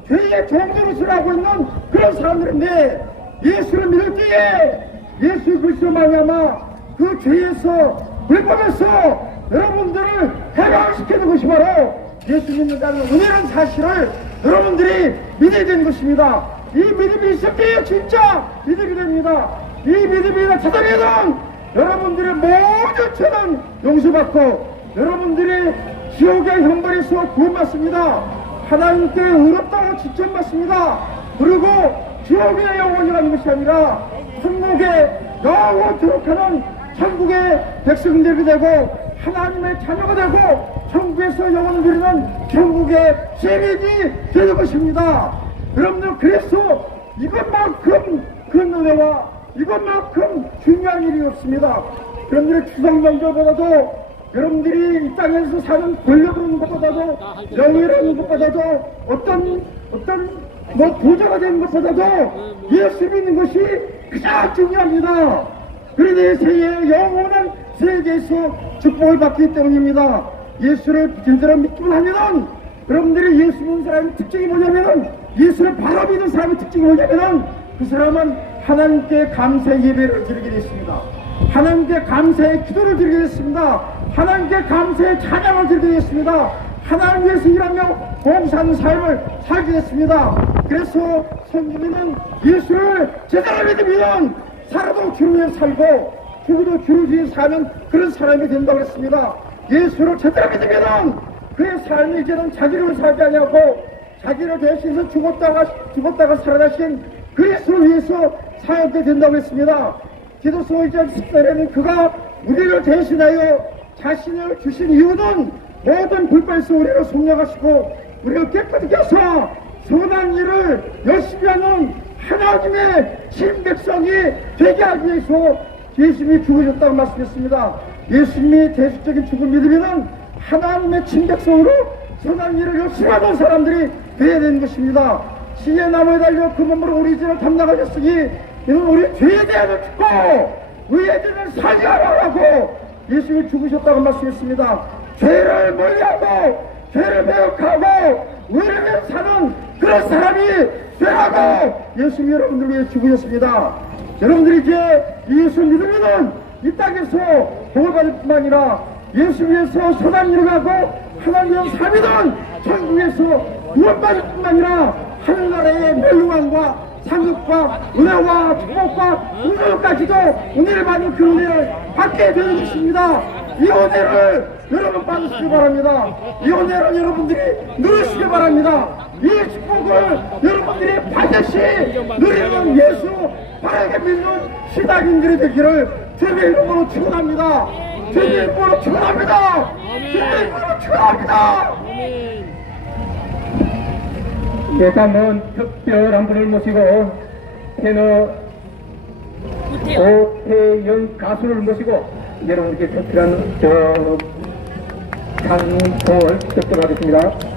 죄의 종노릇을 하고 있는 그런 사람들인데, 예수를 믿을 때에 예수 그리스도 말미암아 그 죄에서 불법에서 여러분들을 해방시키는 것이 바로 예수 믿는다는 은혜라는 사실을 여러분들이 믿어야 되는 것입니다. 이 믿음이 있을 때에 진짜 믿음이 됩니다. 이 믿음이 나타나면 여러분들의 모든 죄는 용서받고 여러분들이 지옥의 형벌에서 구원받습니다. 하나님께 의롭다고 칭찬받습니다. 그리고 지옥의 영혼이라는 것이 아니라 천국에 영원토록 하는 천국의 백성들이 되고 하나님의 자녀가 되고 천국에서 영원을 누리는 천국의 세력이 되는 것입니다. 여러분들, 그래서 이것만큼 큰 은혜와 이것만큼 중요한 일이 없습니다. 여러분들의 추석 명절보다도, 여러분들이 이 땅에서 사는 권력을 얻는 것보다도, 명예를 얻는 것보다도, 어떤 부자가 되는 것보다도 예수 믿는 것이 가장 중요합니다. 그러니 세계의 영원한 세계에서 축복을 받기 때문입니다. 예수를 제대로 믿기만 하면, 여러분들이 예수 믿는 사람의 특징이 뭐냐면, 예수를 바로 믿는 사람의 특징이 뭐냐면, 그 사람은 하나님께 감사 예배를 드리게 됐습니다. 하나님께 감사의 기도를 드리게 됐습니다. 하나님께 감사의 찬양을 드리게 됐습니다. 하나님 위해서 일하며 봉사하는 삶을 살게 됐습니다. 그래서 성경에는 예수를 제대로 믿으면 살아도 주를 위해 살고 죽어도 주를 위해 사는 그런 사람이 된다고 했습니다. 예수를 제대로 믿으면은 그의 삶이 이제는 자기를 살지 아니하고 자기를 대신해서 죽었다가 살아나신 그리스도를 위해서 사역되게 된다고 했습니다. 디도서 5장 10절에는 그가 우리를 대신하여 자신을 주신 이유는 모든 불법에서 우리를 속량하시고 우리를 깨끗하게 해서 선한 일을 열심히 하는 하나님의 신백성이 되게 하기 위해서 예수님이 죽으셨다고 말씀했습니다. 예수님이 대속적인 죽음 믿으면 하나님의 친백성으로 선한 일을 열심히 하는 사람들이 되어야 되는 것입니다. 시의 나무에 달려 그 몸으로 우리 죄를 담당하셨으니 이는 우리 죄에 대하여 죽고 의에 대하여 살려라고 예수님이 죽으셨다고 말씀했습니다. 죄를 멀리하고 죄를 매혹하고 의를 위해 사는 그런 사람이 되라고 예수님이 여러분들 위해 죽으셨습니다. 여러분들이 이제 예수 믿으면은 이 땅에서 복을 받을 뿐만 아니라 예수 위해서 선한 일을 하고 하나님의 삶이든 천국에서 구원받을 뿐만 아니라 하늘나라의 멸망과 상급과 은혜와 축복과 은혜까지도 은혜를 받는 그 은혜를 받게 되는 것입니다. 이 은혜를 여러분 받으시기 바랍니다. 이 은혜를 여러분들이 누리시기 바랍니다. 이 축복을 여러분들이 반드시 누리는 예수 바라게 믿는 신앙인들이 되기를 주님의 이름으로 축원합니다. 주님의 이름으로 축원합니다. 주님의 이름으로 축원합니다. 예산은 특별한 분을 모시고 테너 오태영 가수를 모시고 여러분께 특별한 장통을 듣도록 하겠습니다.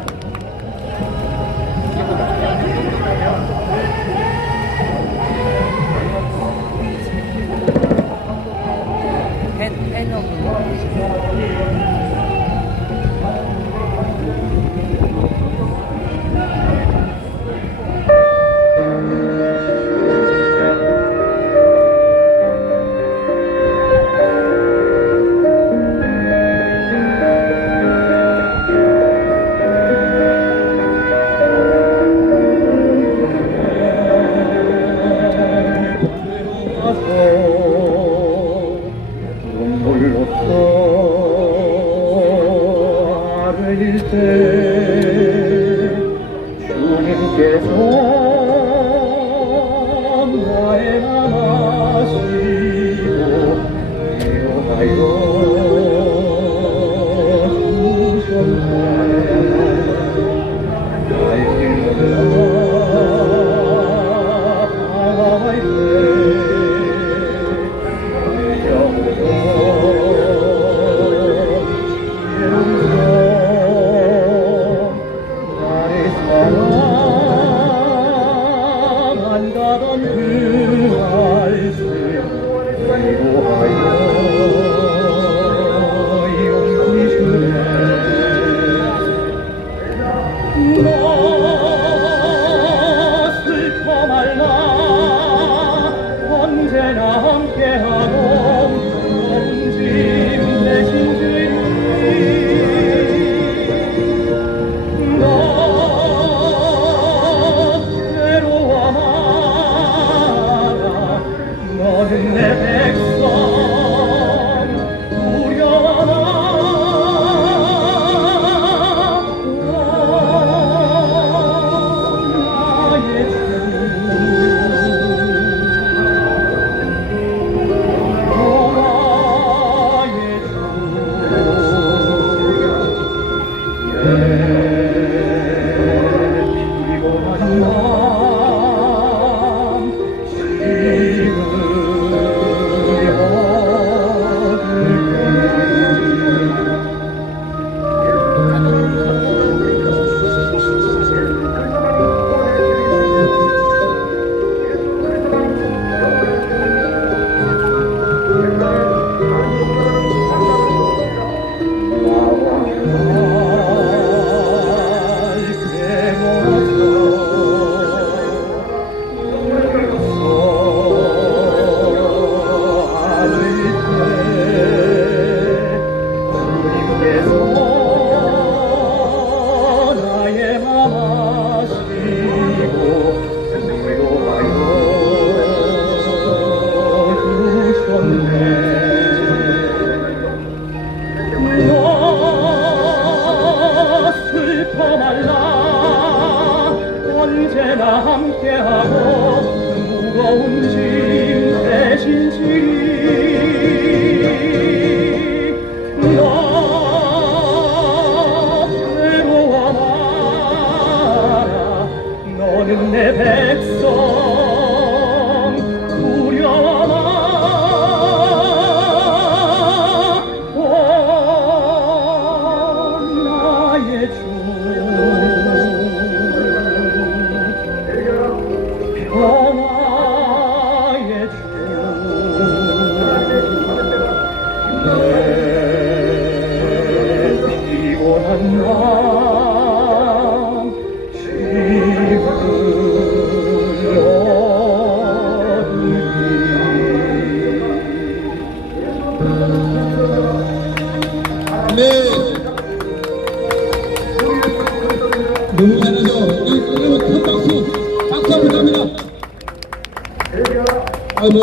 다음은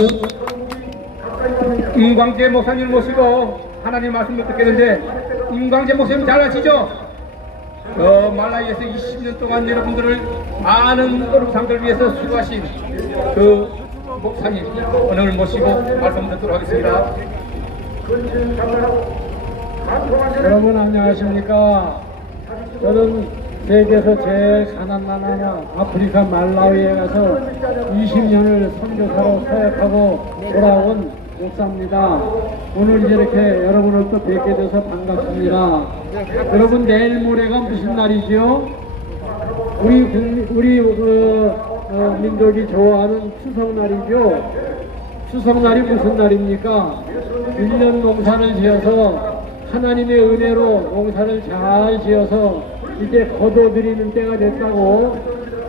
임광재 목사님 모시고 하나님 말씀을 듣겠는데, 임광재 목사님 잘 아시죠? 말라위에서 20년 동안 여러분들을 많은 어렵상들을 위해서 수고하신 그 목사님 오늘 모시고 말씀 듣도록 하겠습니다. 여러분 안녕하십니까? 저는 세계에서 제일 가난한 나라 아프리카 말라위에 가서 20년을 선교사로 사역하고 돌아온 목사입니다. 오늘 이렇게 여러분을 또 뵙게 돼서 반갑습니다. 여러분 내일 모레가 무슨 날이죠? 우리 민족이 좋아하는 추석날이죠. 추석날이 무슨 날입니까? 1년 농사를 지어서 하나님의 은혜로 농사를 잘 지어서 이제 거둬들이는 때가 됐다고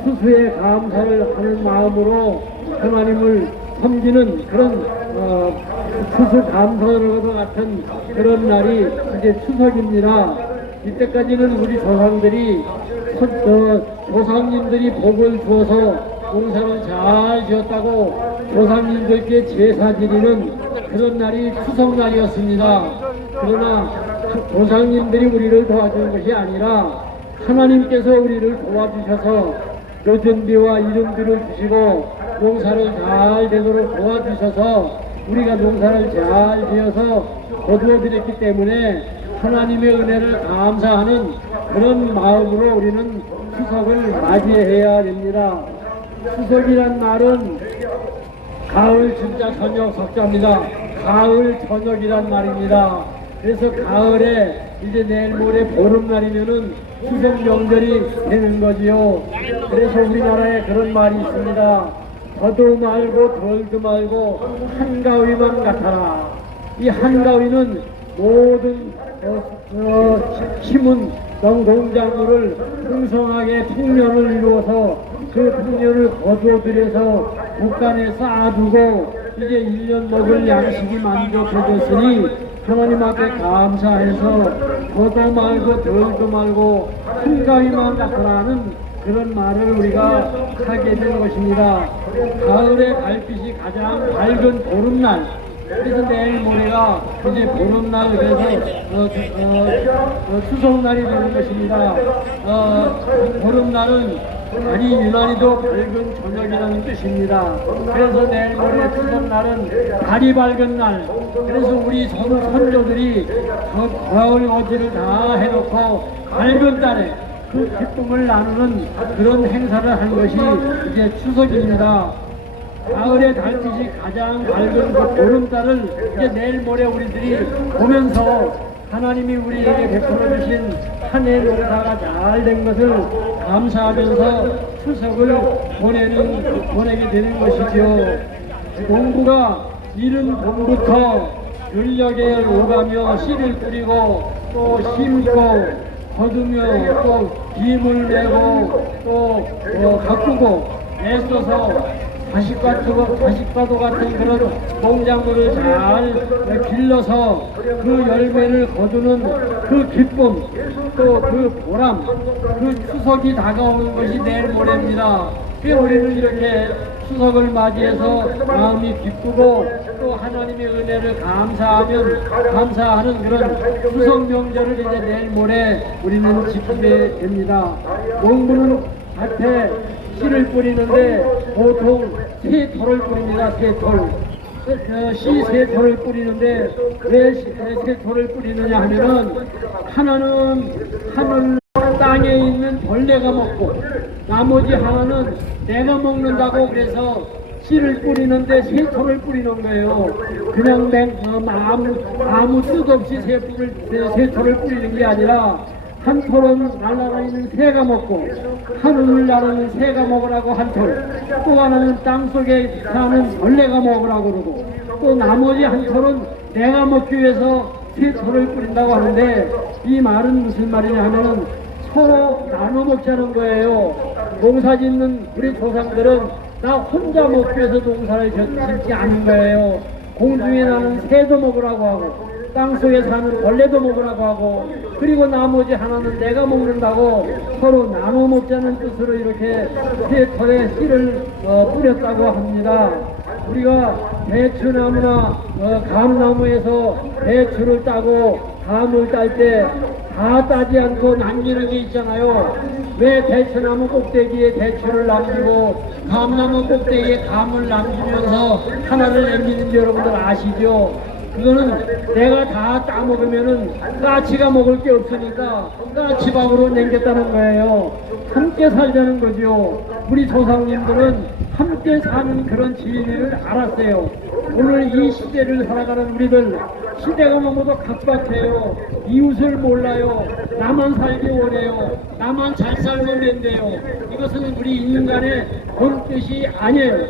수수에 감사를 하는 마음으로 하나님을 섬기는 그런 추수 감사로도 같은 그런 날이 이제 추석입니다. 이때까지는 우리 조상들이 조상님들이 복을 주어서 농사를 잘 지었다고 조상님들께 제사 드리는 그런 날이 추석날이었습니다. 그러나 조상님들이 우리를 도와주는 것이 아니라 하나님께서 우리를 도와주셔서 노전비와 이른비를 주시고 농사를 잘 되도록 도와주셔서 우리가 농사를 잘 지어서 거두어드렸기 때문에 하나님의 은혜를 감사하는 그런 마음으로 우리는 추석을 맞이해야 됩니다. 추석이란 말은 가을 진짜 저녁 석자입니다. 가을 저녁이란 말입니다. 그래서 가을에 이제 내일 모레 보름날이면은 추석 명절이 되는 거지요. 그래서 우리나라에 그런 말이 있습니다. 더도 말고 덜도 말고 한가위만 같아라. 이 한가위는 모든 심은 농작물을 풍성하게 풍년을 이루어서 그 풍년을 거두어들여서 국간에 쌓아두고 이제 1년 먹을 양식이 만족해졌으니 하나님 앞에 감사해서 더도 말고 덜도 말고 한가위만 같으라는 그런 말을 우리가 하게 된 것입니다. 가을의 달빛이 가장 밝은 보름날, 그래서 내일 모레가 이제 보름날, 그래서 추석날이 되는 것입니다. 보름날은 달이 유난히도 밝은 저녁이라는 뜻입니다. 그래서 내일 모레 추석날은 달이 밝은 날, 그래서 우리 선조들이 가을 어지를 다 해놓고 밝은 달에 그 기쁨을 나누는 그런 행사를 한 것이 이제 추석입니다. 가을의 달빛이 가장 밝은 그 보름달을 이제 내일 모레 우리들이 보면서 하나님이 우리에게 베풀어 주신 한 해 농사가 잘 된 것을 감사하면서 추석을 보내게 되는 것이죠. 농부가 이른 봄부터 근력에 오가며 씨를 뿌리고 또 심고 거두며 또 김을 내고 또 가꾸고 애써서 자식과도 같은 그런 농작물을 잘 길러서 그 열매를 거두는 그 기쁨, 또 그 보람, 그 추석이 다가오는 것이 내일 모레입니다. 우리는 이렇게 추석을 맞이해서 마음이 기쁘고 또 하나님의 은혜를 감사하는 그런 추석 명절을 이제 내일 모레 우리는 지키게 됩니다. 농부는 밭에 씨를 뿌리는데 보통 세 톨을 뿌립니다. 세 톨. 씨 세 톨을 뿌리는데 왜 세 톨을 뿌리느냐 하면은 하나는 하늘 땅에 있는 벌레가 먹고 나머지 하나는 내가 먹는다고 그래서 씨를 뿌리는데 세 톨을 뿌리는 거예요. 그냥 아무 뜻 없이 세 톨을 뿌리는 게 아니라 한 톨은 날아다니는 새가 먹고 하늘을 나르는 새가 먹으라고 한 톨, 또 하나는 땅속에 사는 벌레가 먹으라고 그러고 또 나머지 한 톨은 내가 먹기 위해서 세 톨을 뿌린다고 하는데 이 말은 무슨 말이냐 하면은 서로 나눠 먹자는 거예요. 농사 짓는 우리 조상들은 나 혼자 먹기 위해서 농사를 짓지 않은 거예요. 공중에 나는 새도 먹으라고 하고 땅속에 사는 벌레도 먹으라고 하고, 그리고 나머지 하나는 내가 먹는다고 서로 나눠 먹자는 뜻으로 이렇게 털에 씨를 뿌렸다고 합니다. 우리가 대추나무나 감나무에서 대추를 따고 감을 딸 때 다 따지 않고 남기는 게 있잖아요. 왜 대추나무 꼭대기에 대추를 남기고 감나무 꼭대기에 감을 남기면서 하나를 남기는지 여러분들 아시죠? 그거는 내가 다 따먹으면은 까치가 먹을 게 없으니까 까치밥으로 남겼다는 거예요. 함께 살자는 거죠. 우리 조상님들은 함께 사는 그런 진리를 알았어요. 오늘 이 시대를 살아가는 우리들, 시대가 너무도 각박해요. 이웃을 몰라요. 나만 살기 원해요. 나만 잘 살면 된대요. 이것은 우리 인간의 본 뜻이 아니에요.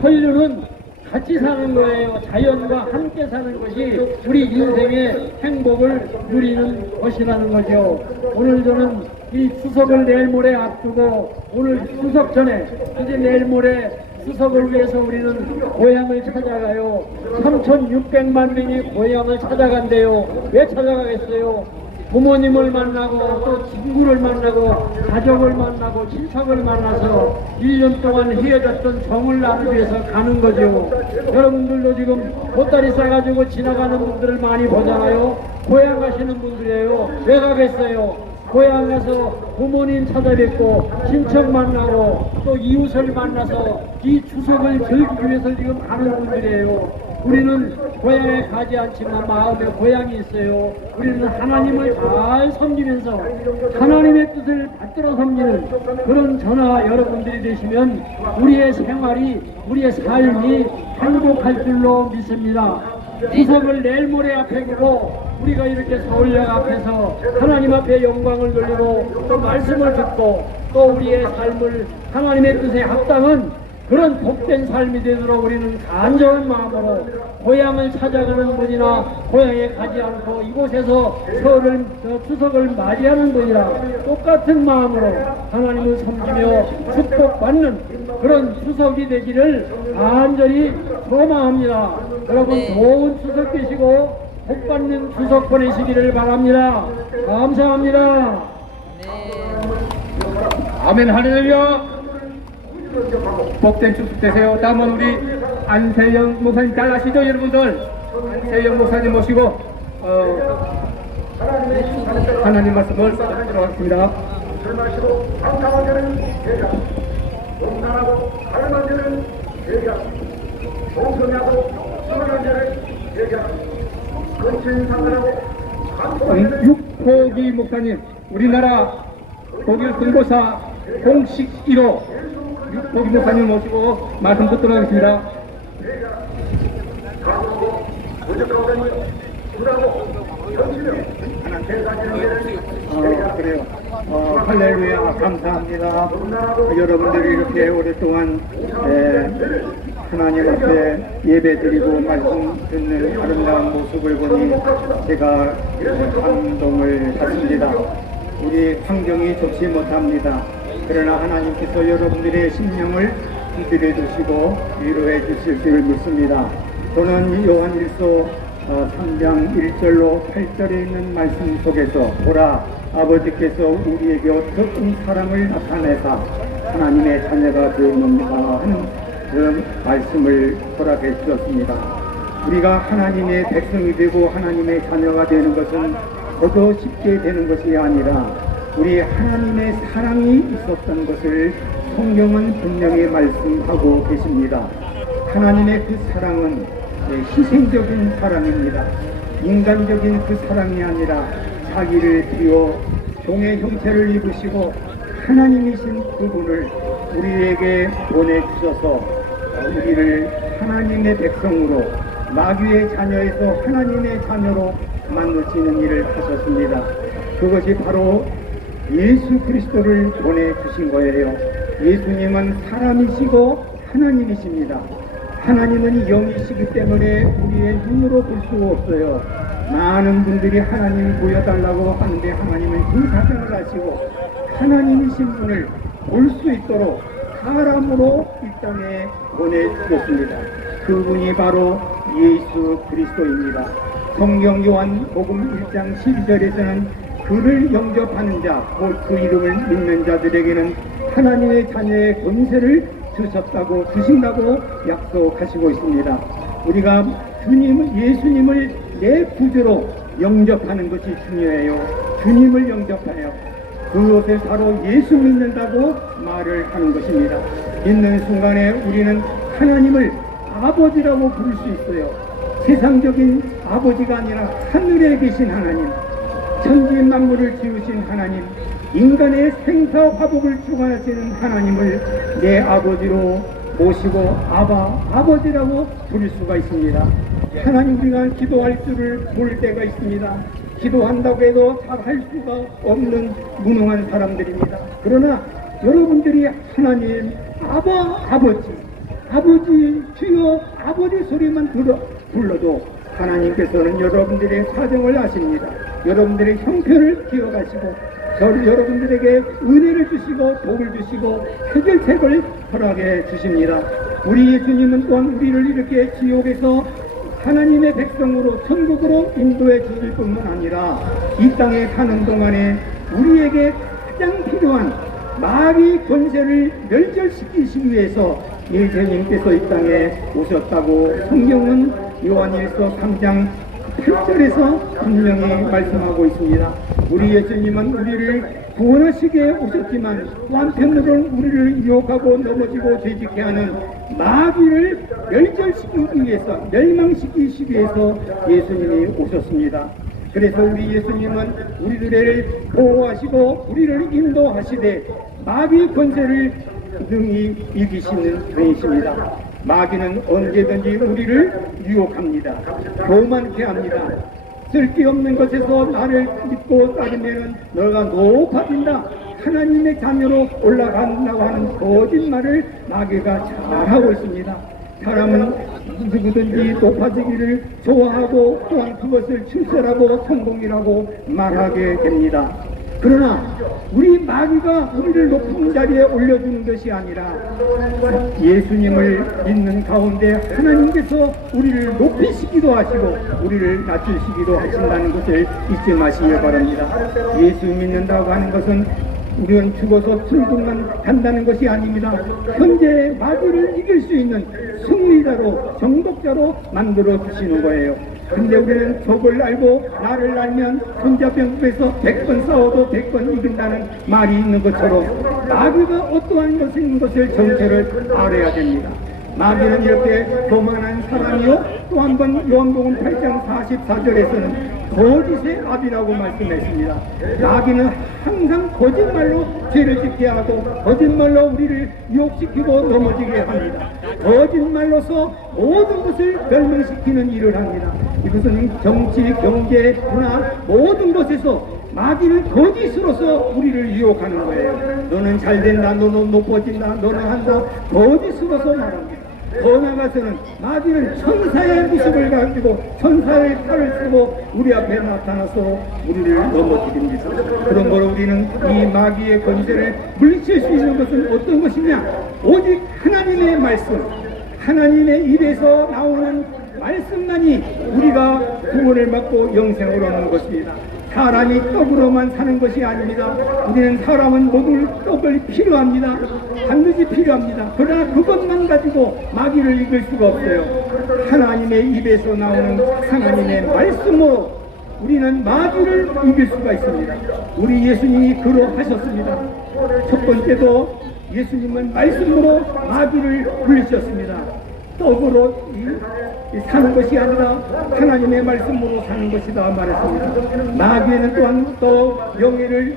선류는 같이 사는 거예요. 자연과 함께 사는 것이 우리 인생의 행복을 누리는 것이라는 거죠. 오늘 저는 이 추석을 내일 모레 앞두고 오늘 추석 전에 이제 내일 모레 추석을 위해서 우리는 고향을 찾아가요. 3,600만 명이 고향을 찾아간대요. 왜 찾아가겠어요? 부모님을 만나고 또 친구를 만나고 가족을 만나고 친척을 만나서 1년 동안 헤어졌던 정을 나누기 위해서 가는 거죠. 여러분들도 지금 보따리 싸가지고 지나가는 분들을 많이 보잖아요. 고향 가시는 분들이에요. 왜 가겠어요? 고향 가서 부모님 찾아뵙고 친척 만나고 또 이웃을 만나서 이 추석을 즐기기 위해서 지금 가는 분들이에요. 우리는 고향에 가지 않지만 마음에 고향이 있어요. 우리는 하나님을 잘 섬기면서 하나님의 뜻을 받들어 섬기는 그런 저나 여러분들이 되시면 우리의 생활이, 우리의 삶이 행복할 줄로 믿습니다. 추석을 내일 모레 앞에 두고 우리가 이렇게 서울역 앞에서 하나님 앞에 영광을 돌리고 또 말씀을 듣고 또 우리의 삶을 하나님의 뜻에 합당한 그런 복된 삶이 되도록 우리는 간절한 마음으로 고향을 찾아가는 분이나 고향에 가지 않고 이곳에서 추석을 맞이하는 분이라 똑같은 마음으로 하나님을 섬기며 축복받는 그런 추석이 되기를 간절히 소망합니다. 여러분 좋은 추석 되시고 복받는 추석 보내시기를 바랍니다. 감사합니다. 아멘 할렐루야. 복된 추석 되세요. 다음은 우리 안세영 목사님 잘 아시죠 여러분들? 안세영 목사님 모시고 하나님 말씀을 듣도록 하겠습니다. 육포기 목사님, 우리나라 독일 선교사 공식 1호 육포기 목사님 모시고 말씀 듣도록 하겠습니다. 그래요. 할렐루야, 감사합니다. 여러분들이 이렇게 오랫동안 하나님 앞에 예배 드리고 말씀 듣는 아름다운 모습을 보니 제가 감동을 받습니다. 우리 환경이 좋지 못합니다. 그러나 하나님께서 여러분들의 심령을 두드려 주시고 위로해 주실 줄 믿습니다. 저는 요한일서 3장 1절로 8절에 있는 말씀 속에서 보라, 아버지께서 우리에게 어떤 사랑을 나타내사 하나님의 자녀가 되었는가 하는 그런 말씀을 허락해 주셨습니다. 우리가 하나님의 백성이 되고 하나님의 자녀가 되는 것은 저도 쉽게 되는 것이 아니라 우리 하나님의 사랑이 있었던 것을 성경은 분명히 말씀하고 계십니다. 하나님의 그 사랑은 희생적인 사랑입니다. 인간적인 그 사랑이 아니라 자기를 비워 종의 형체를 입으시고 하나님이신 그분을 우리에게 보내주셔서 우리를 하나님의 백성으로 마귀의 자녀에서 하나님의 자녀로 만드시는 일을 하셨습니다. 그것이 바로 예수 그리스도를 보내주신 거예요. 예수님은 사람이시고 하나님이십니다. 하나님은 영이시기 때문에 우리의 눈으로 볼 수 없어요. 많은 분들이 하나님을 보여달라고 하는데 하나님은 그 사정을 하시고 하나님이신 분을 볼 수 있도록 사람으로 이 땅에 보내주셨습니다. 그분이 바로 예수 그리스도입니다. 성경 요한복음 1장 12절에서는 그를 영접하는 자, 곧 그 이름을 믿는 자들에게는 하나님의 자녀의 권세를 주신다고 약속하시고 있습니다. 우리가 예수님을 내 구주로 영접하는 것이 중요해요. 주님을 영접하여 그것을 바로 예수 믿는다고 말을 하는 것입니다. 믿는 순간에 우리는 하나님을 아버지라고 부를 수 있어요. 세상적인 아버지가 아니라 하늘에 계신 하나님, 천지 만물을 지으신 하나님, 인간의 생사화복을 주관하시는 하나님을 내 아버지로 모시고 아버지라고 부를 수가 있습니다. 하나님, 우리가 기도할 줄을 모를 때가 있습니다. 기도한다고 해도 잘 할 수가 없는 무능한 사람들입니다. 그러나 여러분들이 하나님 아버지 주여 아버지 소리만 불러도 하나님께서는 여러분들의 사정을 아십니다. 여러분들의 형편을 기억하시고 여러분들에게 은혜를 주시고 복을 주시고 해결책을 허락해 주십니다. 우리 예수님은 또한 우리를 이렇게 지옥에서 하나님의 백성으로 천국으로 인도해 주실 뿐만 아니라 이 땅에 사는 동안에 우리에게 가장 필요한 마귀 권세를 멸절시키시기 위해서 예수님께서 이 땅에 오셨다고 성경은 요한일서 3장 8절에서 분명히 말씀하고 있습니다. 우리 예수님은 우리를 구원하시기에 오셨지만 한편으로는 우리를 유혹하고 넘어지고 죄짓게 하는 마귀를 멸절시키기 위해서, 멸망시키시기 위해서 예수님이 오셨습니다. 그래서 우리 예수님은 우리들을 보호하시고 우리를 인도하시되 마귀 권세를 능히 이기시는 분이십니다. 마귀는 언제든지 우리를 유혹합니다. 교만케 합니다. 쓸데없는 것에서 나를 믿고 따르면 너가 높아진다, 하나님의 자녀로 올라간다고 하는 거짓말을 마귀가 잘하고 있습니다. 사람은 누구든지 높아지기를 좋아하고 또한 그것을 출세라고 성공이라고 말하게 됩니다. 그러나 우리 마귀가 우리를 높은 자리에 올려주는 것이 아니라 예수님을 믿는 가운데 하나님께서 우리를 높이시기도 하시고 우리를 낮추시기도 하신다는 것을 잊지 마시기 바랍니다. 예수 믿는다고 하는 것은 우리는 죽어서 천국만 간다는 것이 아닙니다. 현재 마귀를 이길 수 있는 승리자로, 정복자로 만들어 주시는 거예요. 근데 우리는 적을 알고 나를 알면 손자병법에서 100번 싸워도 100번 이긴다는 말이 있는 것처럼 마귀가 어떠한 것인 것을 정체를 알아야 됩니다. 마귀는 이렇게 교만한 사람이요, 또 한 번 요한복음 8장 44절에서는 거짓의 아비라고 말씀했습니다. 마귀는 항상 거짓말로 죄를 짓게 하고 거짓말로 우리를 유혹시키고 넘어지게 합니다. 거짓말로서 모든 것을 멸망시키는 일을 합니다. 이것은 정치, 경제, 문화 모든 것에서 마귀는 거짓으로서 우리를 유혹하는 거예요. 너는 잘된다, 너는 높아진다, 너는 한다, 거짓으로서 말합니다. 더 나아가서는 마귀는 천사의 모습을 가지고 천사의 칼을 쓰고 우리 앞에 나타나서 우리를 넘어뜨립니다. 그런 거로 우리는 이 마귀의 권세를 물리칠 수 있는 것은 어떤 것이냐? 오직 하나님의 말씀, 하나님의 입에서 나오는 말씀만이 우리가 구원을 받고 영생을 얻는 것입니다. 사람이 떡으로만 사는 것이 아닙니다. 우리는 사람은 모두 떡을 필요합니다. 반드시 필요합니다. 그러나 그것만 가지고 마귀를 이길 수가 없어요. 하나님의 입에서 나오는 하나님의 말씀으로 우리는 마귀를 이길 수가 있습니다. 우리 예수님이 그러하셨습니다. 첫 번째도 예수님은 말씀으로 마귀를 물리셨습니다. 떡으로 사는 것이 아니라 하나님의 말씀으로 사는 것이다 말했습니다. 마귀는 또한 또 명예를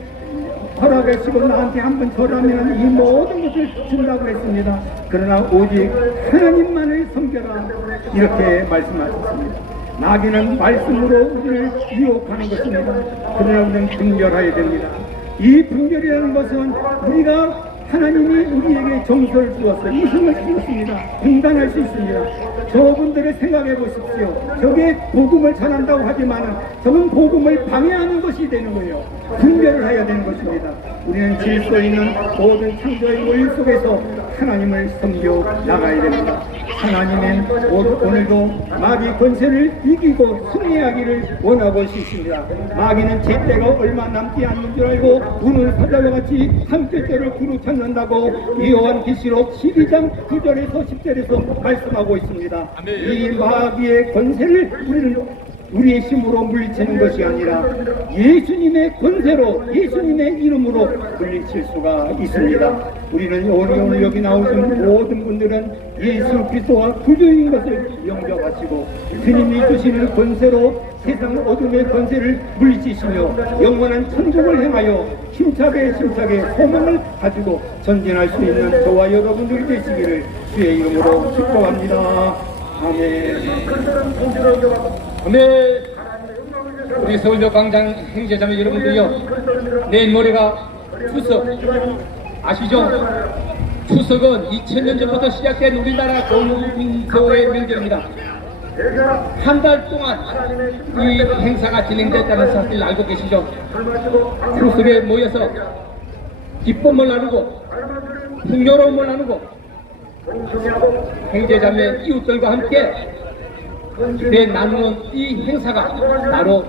허락하시고 나한테 한번 절하면 이 모든 것을 준다고 했습니다. 그러나 오직 하나님만을 섬겨라 이렇게 말씀하셨습니다. 마귀는 말씀으로 우리를 유혹하는 것입니다. 그러나 우리는 분별해야 됩니다. 이 분별이라는 것은 우리가 하나님이 우리에게 정서를 주었어요. 이성을 주었습니다. 분간할 수 있습니다. 저분들을 생각해 보십시오. 저게 복음을 전한다고 하지만 저는 복음을 방해하는 것이 되는 거예요. 분별을 해야 되는 것입니다. 우리는 질서 있는 모든 창조의 원리 속에서 하나님을 섬겨 나가야 됩니다. 하나님은 오늘도 마귀 권세를 이기고 승리하기를 원하고 있습니다. 마귀는 제때가 얼마 남지 않는 줄 알고 우는 사자와 같이 함께 때를 부르짖는다고 요한계시록 12장 9절에서 10절에서 말씀하고 있습니다. 이 마귀의 권세를 우리는 우리의 힘으로 물리치는 것이 아니라 예수님의 권세로 예수님의 이름으로 물리칠 수가 있습니다. 우리는 오늘 여기 나오신 모든 분들은 예수 그리스도와 구주인 것을 영접하시고 주님이 주시는 권세로 세상 어둠의 권세를 물리치시며 영원한 천국을 향하여 힘차게 소망을 가지고 전진할 수 있는 저와 여러분들이 되시기를 주의 이름으로 축복합니다. 아멘. 네, 우리 서울역 광장 행제자매 여러분들요, 내일 모레가 추석 아시죠? 추석은 2000년 전부터 시작된 우리나라 공동체의 명절입니다. 한 달 동안 이 행사가 진행됐다는 사실을 알고 계시죠? 추석에 모여서 기쁨을 나누고 풍요로움을 나누고 형제자매 이웃들과 함께 나누는 이 행사가 바로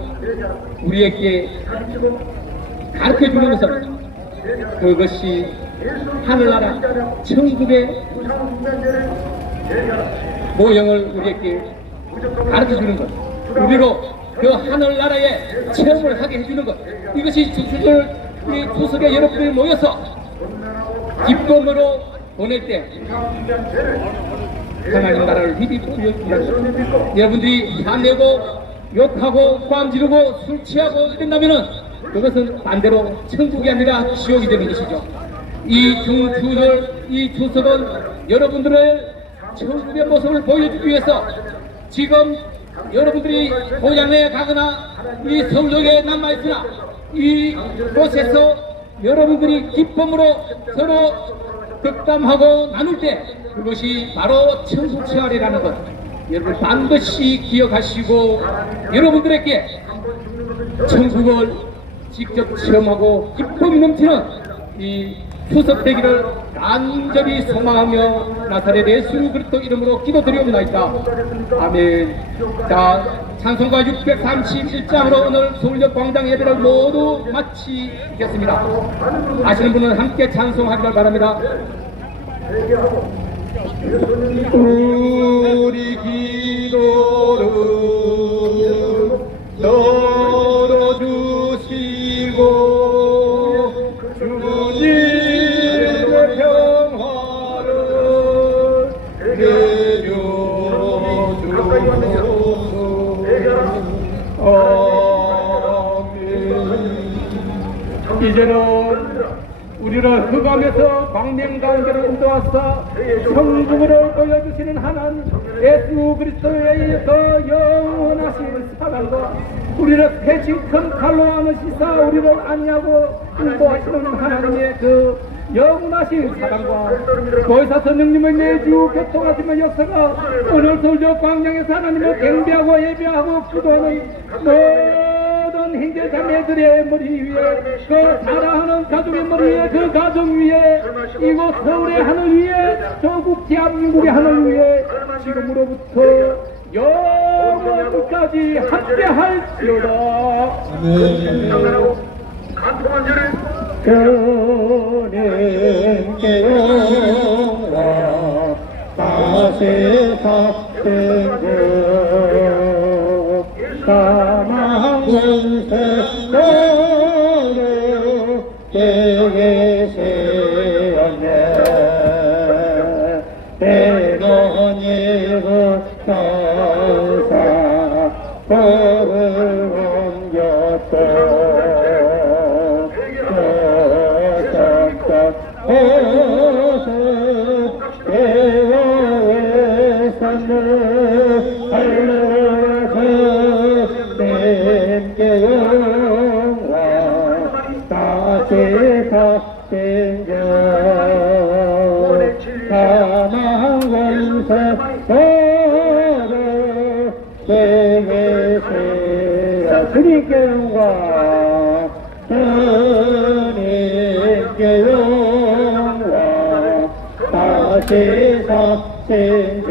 우리에게 가르쳐주는 것은 그것이 하늘나라 천국의 모형을 우리에게 가르쳐주는 것, 우리로 그 하늘나라의 체험을 하게 해주는 것, 이것이 추석에 여러분들이 모여서 기쁨으로 보낼 때 하나님 나라를 희비 보여준다. 여러분들이 화내고 욕하고 꽝 지르고 술 취하고 이런다면은 그것은 반대로 천국이 아니라 지옥이 되는 것이죠. 이 중추절, 이 추석은 여러분들의 천국의 모습을 보여주기 위해서 지금 여러분들이 고향에 가거나 이 서울역에 남아있으나 이곳에서 여러분들이 기쁨으로 서로 덕담하고 나눌 때 그것이 바로 천국 생활이라는 것 여러분 반드시 기억하시고 여러분들에게 천국을 직접 체험하고 기쁨이 넘치는 이 추석 되기를 간절히 소망하며 나사렛 예수 그리스도 이름으로 기도드리옵나이다. 아멘. 자, 찬송가 631장으로 오늘 서울역 광장 예배를 모두 마치겠습니다. 아시는 분은 함께 찬송하기를 바랍니다. 우리 기도를 들어주시고 주님의 평화를 내려주소서. 아멘. 이제는 우리를 흑암에서 광명가운데로 인도하사 천국으로 돌려주시는 하나님 예수 그리스도의 그 영원하신 사랑과 우리를 대신 큰 칼로 안으시사 우리를 안위하고 인도하시는 하나님의 그 영원하신 사랑과 보혜사 성령님의 매주 교통하시는 역사가 오늘 서울역 광장에서 하나님을 경배하고 예배하고 기도하는 모든 형제자매들의 머리 위에 그 사랑하는 가족의 머리 위에 그 가정 위에 이곳 서울의 하늘 위에 조국 대한민국의 하늘 위에 지금으로부터 영원까지 함께할지어다. 그님께 영광 다시 삭생고 사망은 세상으로 계세었네 대건이고 천사 법을 옮겼고 호수 대화의 산을 할례서 님께 영광 다시 삭생겨 사망은 세상으로 계세라 주님께 영광 주님께 영광 세상 생주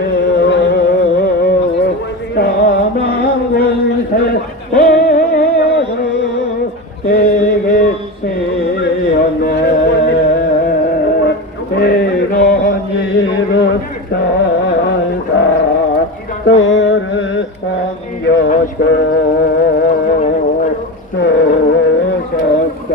사망군세 어루 되게 세었네 이런 일은 산사 너를 섬겨주고 주셨다